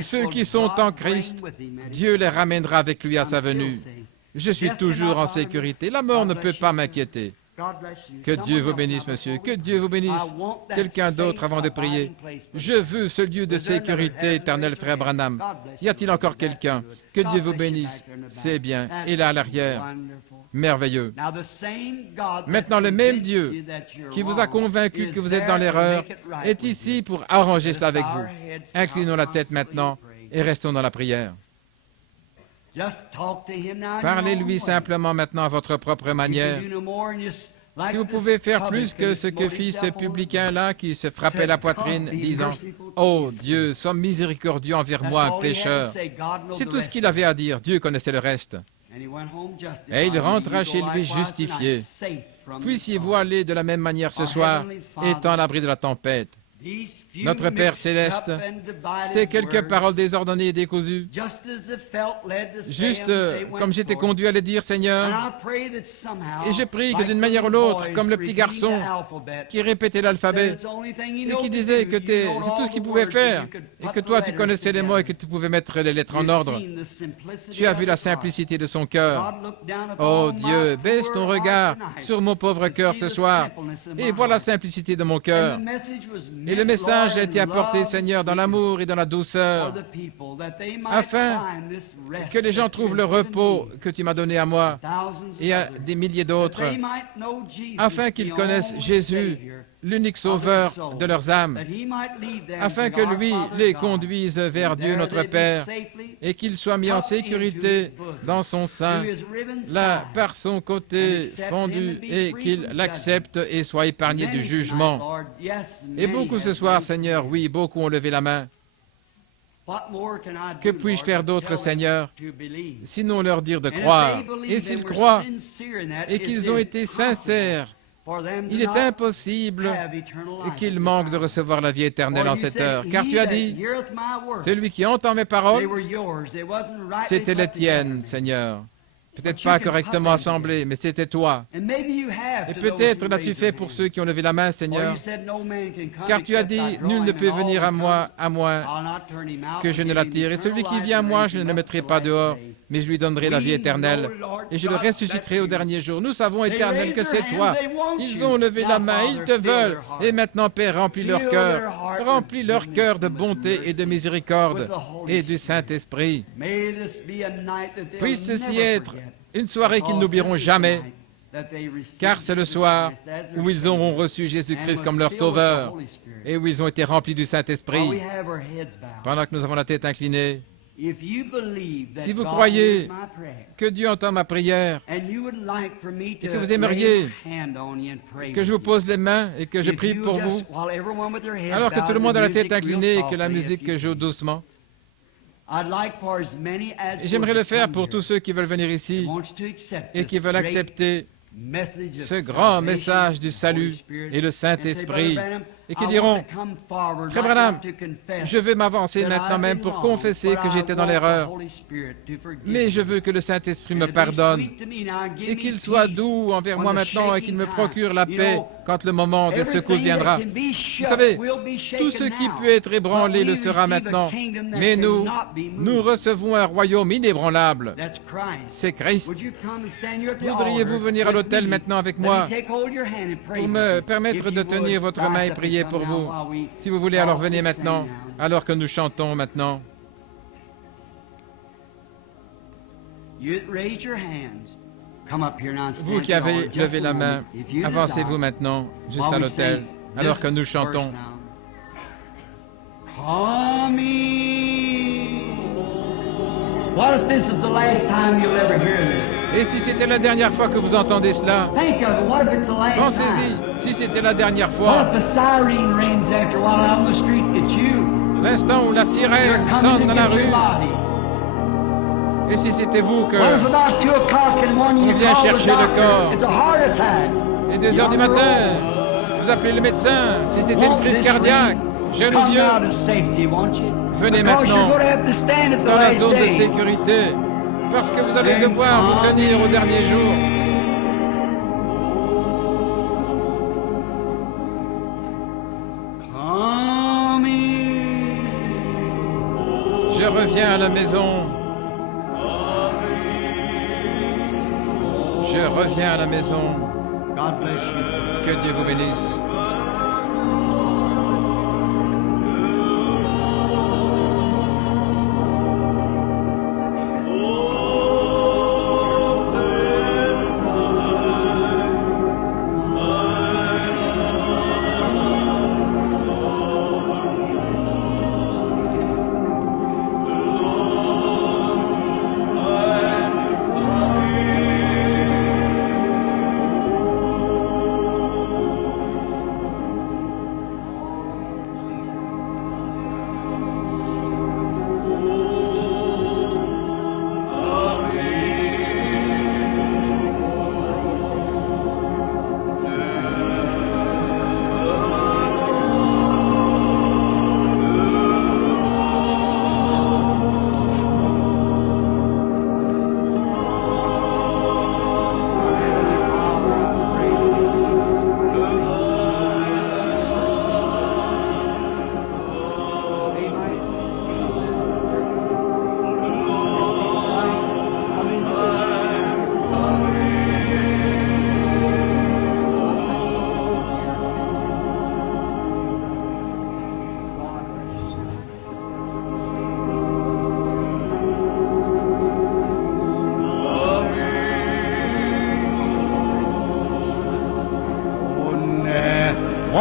ceux qui sont en Christ, Dieu les ramènera avec lui à sa venue. Je suis toujours en sécurité. La mort ne peut pas m'inquiéter. Que Dieu vous bénisse, monsieur. Que Dieu vous bénisse. Quelqu'un d'autre avant de prier. Je veux ce lieu de sécurité éternelle, frère Branham. Y a-t-il encore quelqu'un? Que Dieu vous bénisse. C'est bien. Et là, à l'arrière. Merveilleux. Maintenant, le même Dieu qui vous a convaincu que vous êtes dans l'erreur est ici pour arranger cela avec vous. Inclinons la tête maintenant et restons dans la prière. Parlez-lui simplement maintenant à votre propre manière. Si vous pouvez faire plus que ce que fit ce publicain-là qui se frappait la poitrine, disant « Oh Dieu, sois miséricordieux envers moi, un pécheur », c'est tout ce qu'il avait à dire. Dieu connaissait le reste. Et il rentra chez lui justifié. Puissiez-vous aller de la même manière ce soir, étant à l'abri de la tempête. Notre Père céleste, ces quelques paroles désordonnées et décousues, juste comme j'étais conduit à les dire, Seigneur, et je prie que d'une manière ou l'autre, comme le petit garçon qui répétait l'alphabet et qui disait que c'est tout ce qu'il pouvait faire et que toi tu connaissais les mots et que tu pouvais mettre les lettres en ordre. Tu as vu la simplicité de son cœur. Oh Dieu, baisse ton regard sur mon pauvre cœur ce soir et vois la simplicité de mon cœur. Et le message a été apporté, Seigneur, dans l'amour et dans la douceur, afin que les gens trouvent le repos que tu m'as donné à moi et à des milliers d'autres, afin qu'ils connaissent Jésus l'unique sauveur de leurs âmes, afin que lui les conduise vers Dieu notre Père et qu'il soit mis en sécurité dans son sein, là par son côté fendu, et qu'il l'accepte et soit épargné du jugement. Et beaucoup ce soir, Seigneur, oui, beaucoup ont levé la main. Que puis-je faire d'autre, Seigneur, sinon leur dire de croire? Et s'ils croient et qu'ils ont été sincères, il est impossible qu'ils manquent de recevoir la vie éternelle en cette heure. Car tu as dit, celui qui entend mes paroles, c'était les tiennes, Seigneur. Peut-être pas correctement assemblées, mais c'était toi. Et peut-être l'as-tu fait pour ceux qui ont levé la main, Seigneur. Car tu as dit, nul ne peut venir à moi, à moins que je ne l'attire. Et celui qui vient à moi, je ne le mettrai pas dehors, mais je lui donnerai la vie éternelle. Et je le ressusciterai au dernier jour. Nous savons, Éternel, que c'est toi. Ils ont levé la main, ils te veulent. Et maintenant, Père, remplis leur cœur. Remplis leur cœur de bonté et de miséricorde et du Saint-Esprit. Puisse ceci être une soirée qu'ils n'oublieront jamais, car c'est le soir où ils auront reçu Jésus-Christ comme leur Sauveur et où ils ont été remplis du Saint-Esprit. Pendant que nous avons la tête inclinée, si vous croyez que Dieu entend ma prière et que vous aimeriez que je vous pose les mains et que je prie pour vous, alors que tout le monde a la tête inclinée et que la musique joue doucement, j'aimerais le faire pour tous ceux qui veulent venir ici et qui veulent accepter ce grand message du salut et le Saint-Esprit, et qui diront, Frère Branham, je veux m'avancer maintenant même pour confesser que j'étais dans l'erreur, mais je veux que le Saint-Esprit me pardonne et qu'il soit doux envers moi maintenant et qu'il me procure la paix quand le moment des secousses viendra. Vous savez, tout ce qui peut être ébranlé le sera maintenant, mais nous recevons un royaume inébranlable. C'est Christ. Voudriez-vous venir à l'autel maintenant avec moi pour me permettre de tenir votre main et prier pour vous? Si vous voulez, alors venez maintenant, alors que nous chantons maintenant. Vous qui avez levé la main, avancez-vous maintenant, juste à l'autel, alors que nous chantons. Et si c'était la dernière fois que vous entendez cela, pensez-y, si c'était la dernière fois, l'instant où la sirène sonne dans la rue, et si c'était vous que on vient chercher le corps, et 2 heures du matin, vous appelez le médecin, si c'était une crise cardiaque, jeune ou vieux, venez maintenant dans la zone de sécurité, parce que vous allez devoir vous tenir au dernier jour. Je reviens à la maison. Je reviens à la maison. Que Dieu vous bénisse.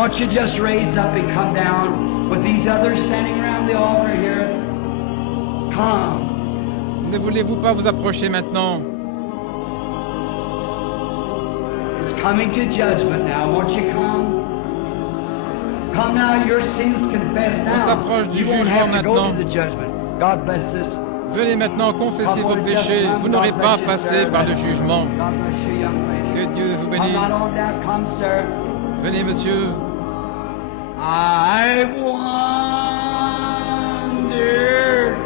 Won't you just raise up and come down with these others standing around the altar here? Come. Ne voulez-vous pas vous approcher maintenant? It's coming to judgment now. Won't you come? Come now, your sins confessed now. On s'approche du You won't jugement have to go maintenant. to the judgment. God bless us. Venez maintenant confesser vos péchés. Vous n'aurez pas à passer par le jugement. God bless you, young lady. Que Dieu vous Come on bénisse. on down. Come, sir. Venez, monsieur. I've wandered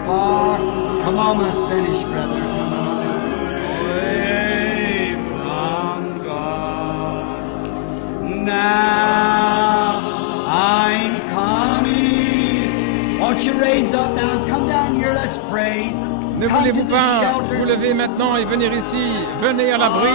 far. Come on, my Spanish brother. Come on. Away from God. Now I'm coming. Won't you raise up now? Come down here. Let's pray. Ne Come voulez-vous to the pas shelter. vous lever maintenant et venir ici? Venez à l'abri.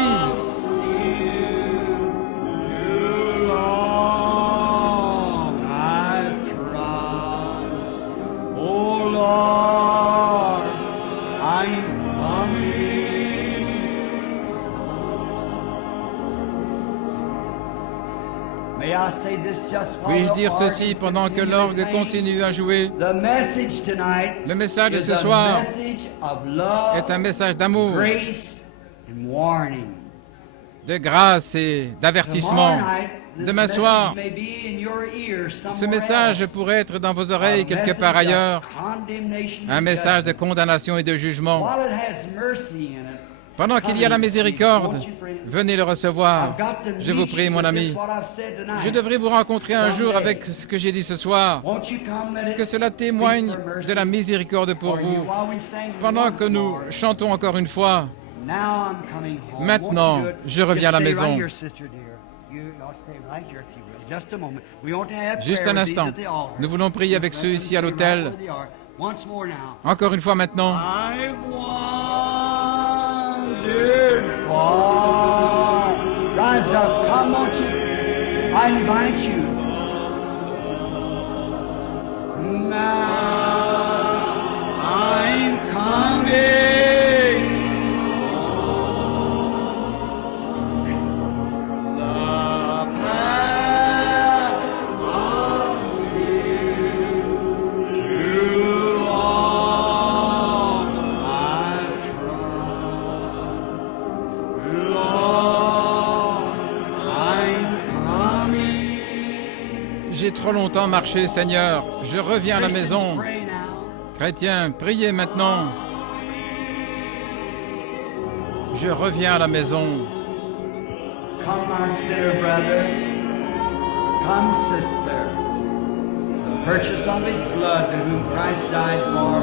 Puis-je dire ceci pendant que l'orgue continue à jouer? Le message de ce soir est un message d'amour, de grâce et d'avertissement. Demain soir, ce message pourrait être dans vos oreilles quelque part ailleurs, un message de condamnation et de jugement. Pendant qu'il y a la miséricorde, venez le recevoir. Je vous prie, mon ami. Je devrais vous rencontrer un jour avec ce que j'ai dit ce soir. Que cela témoigne de la miséricorde pour vous. Pendant que nous chantons encore une fois, maintenant, je reviens à la maison. Juste un instant. Nous voulons prier avec ceux ici à l'autel. Encore une fois maintenant. Rise up, come, won't you? I invite you. Now I'm coming. The path of sin too long I've trod. Lord, I'm coming. J'ai trop longtemps marché, Seigneur. Je reviens à la maison. Pray now. Chrétiens, priez maintenant. Je reviens à la maison. Come, my sinner brother. Come, sister. The purchase of his blood to whom Christ died for.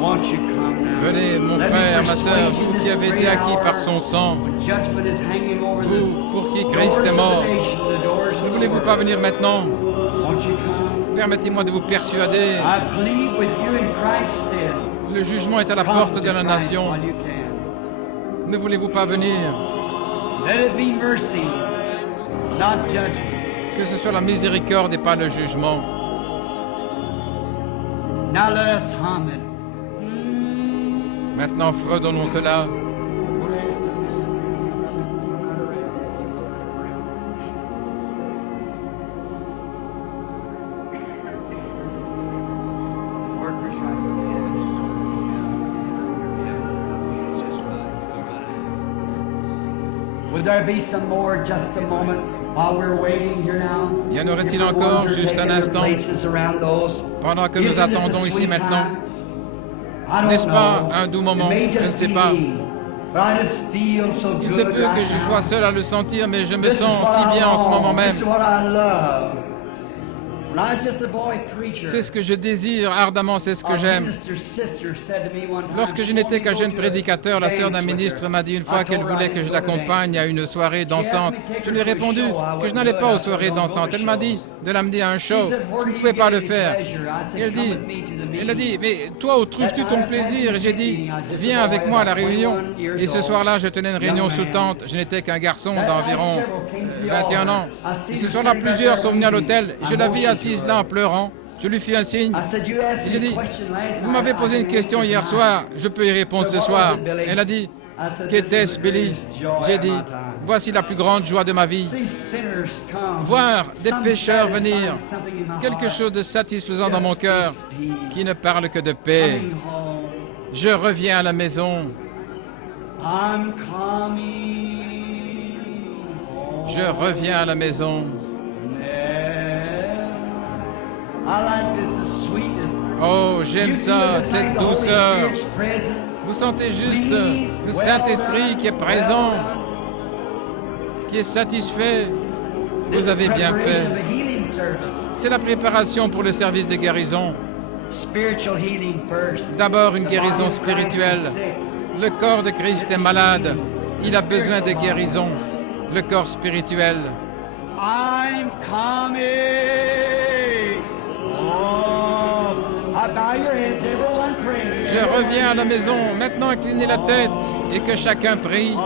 Won't you come now? Venez, mon Let me frère, ma persuade sœur, you vous this qui avez été great acquis hour par son sang. when judgment is hanging over Vous, the pour qui doors Christ est of mort. the nation, the doors of Ne the voulez-vous pas world. venir maintenant? Won't you come? Permettez-moi de vous persuader. I plead with you in Christ's stead. Le jugement est à la Come porte to de la Christ nation. while you can. Ne voulez-vous pas venir? Let it be mercy, not judgment. Que ce soit la miséricorde et pas le jugement. Now let us hum it. Maintenant, fredonnons cela. Would there be some more just a moment while we're waiting here now? Y en aurait-il Different encore ones are juste un taking their instant places around those. pendant que nous Isn't this a attendons ici sweet maintenant? time? I don't N'est-ce pas know. un doux moment? It may Je ne just sais be pas. me, but I just feel so Il se good peut que right je now. sois seul à le sentir, mais je me This is sens what si I bien en ce long. moment This même. is what I love. When I was just a boy preacher, C'est ce que je désire ardemment, c'est ce que a j'aime. minister's sister said to me one time, Lorsque je n'étais qu'un jeune prédicateur, la sœur d'un ministre m'a dit une fois qu'elle voulait que je l'accompagne à une soirée dansante. Je lui ai répondu que je n'allais pas aux soirées dansantes. Elle m'a dit de l'amener à un show. Je ne pouvais pas le faire. Et elle a dit, mais toi, où trouves-tu ton plaisir? Et j'ai dit, viens avec moi à la réunion. Et ce soir-là, je tenais une réunion sous tente. Je n'étais qu'un garçon d'environ 21 ans. Et ce soir-là, plusieurs sont venus à l'hôtel. Je la vis assise là en pleurant. Je lui fis un signe. Et j'ai dit, vous m'avez posé une question hier soir, je peux y répondre ce soir. Elle a dit, Qu'était-ce, Billy? J'ai dit, voici la plus grande joie de ma vie. Voir des pécheurs venir, quelque chose de satisfaisant dans mon cœur qui ne parle que de paix. Je reviens à la maison. Je reviens à la maison. Oh, j'aime ça, cette douceur. Vous sentez juste le Saint-Esprit qui est présent, qui est satisfait. Vous avez bien fait. C'est la préparation pour le service de guérison. D'abord, une guérison spirituelle. Le corps de Christ est malade. Il a besoin de guérison. Le corps spirituel. I'm coming. Oh, bow your heads, everyone pray. Je reviens à la maison. Maintenant, inclinez la tête et que chacun prie.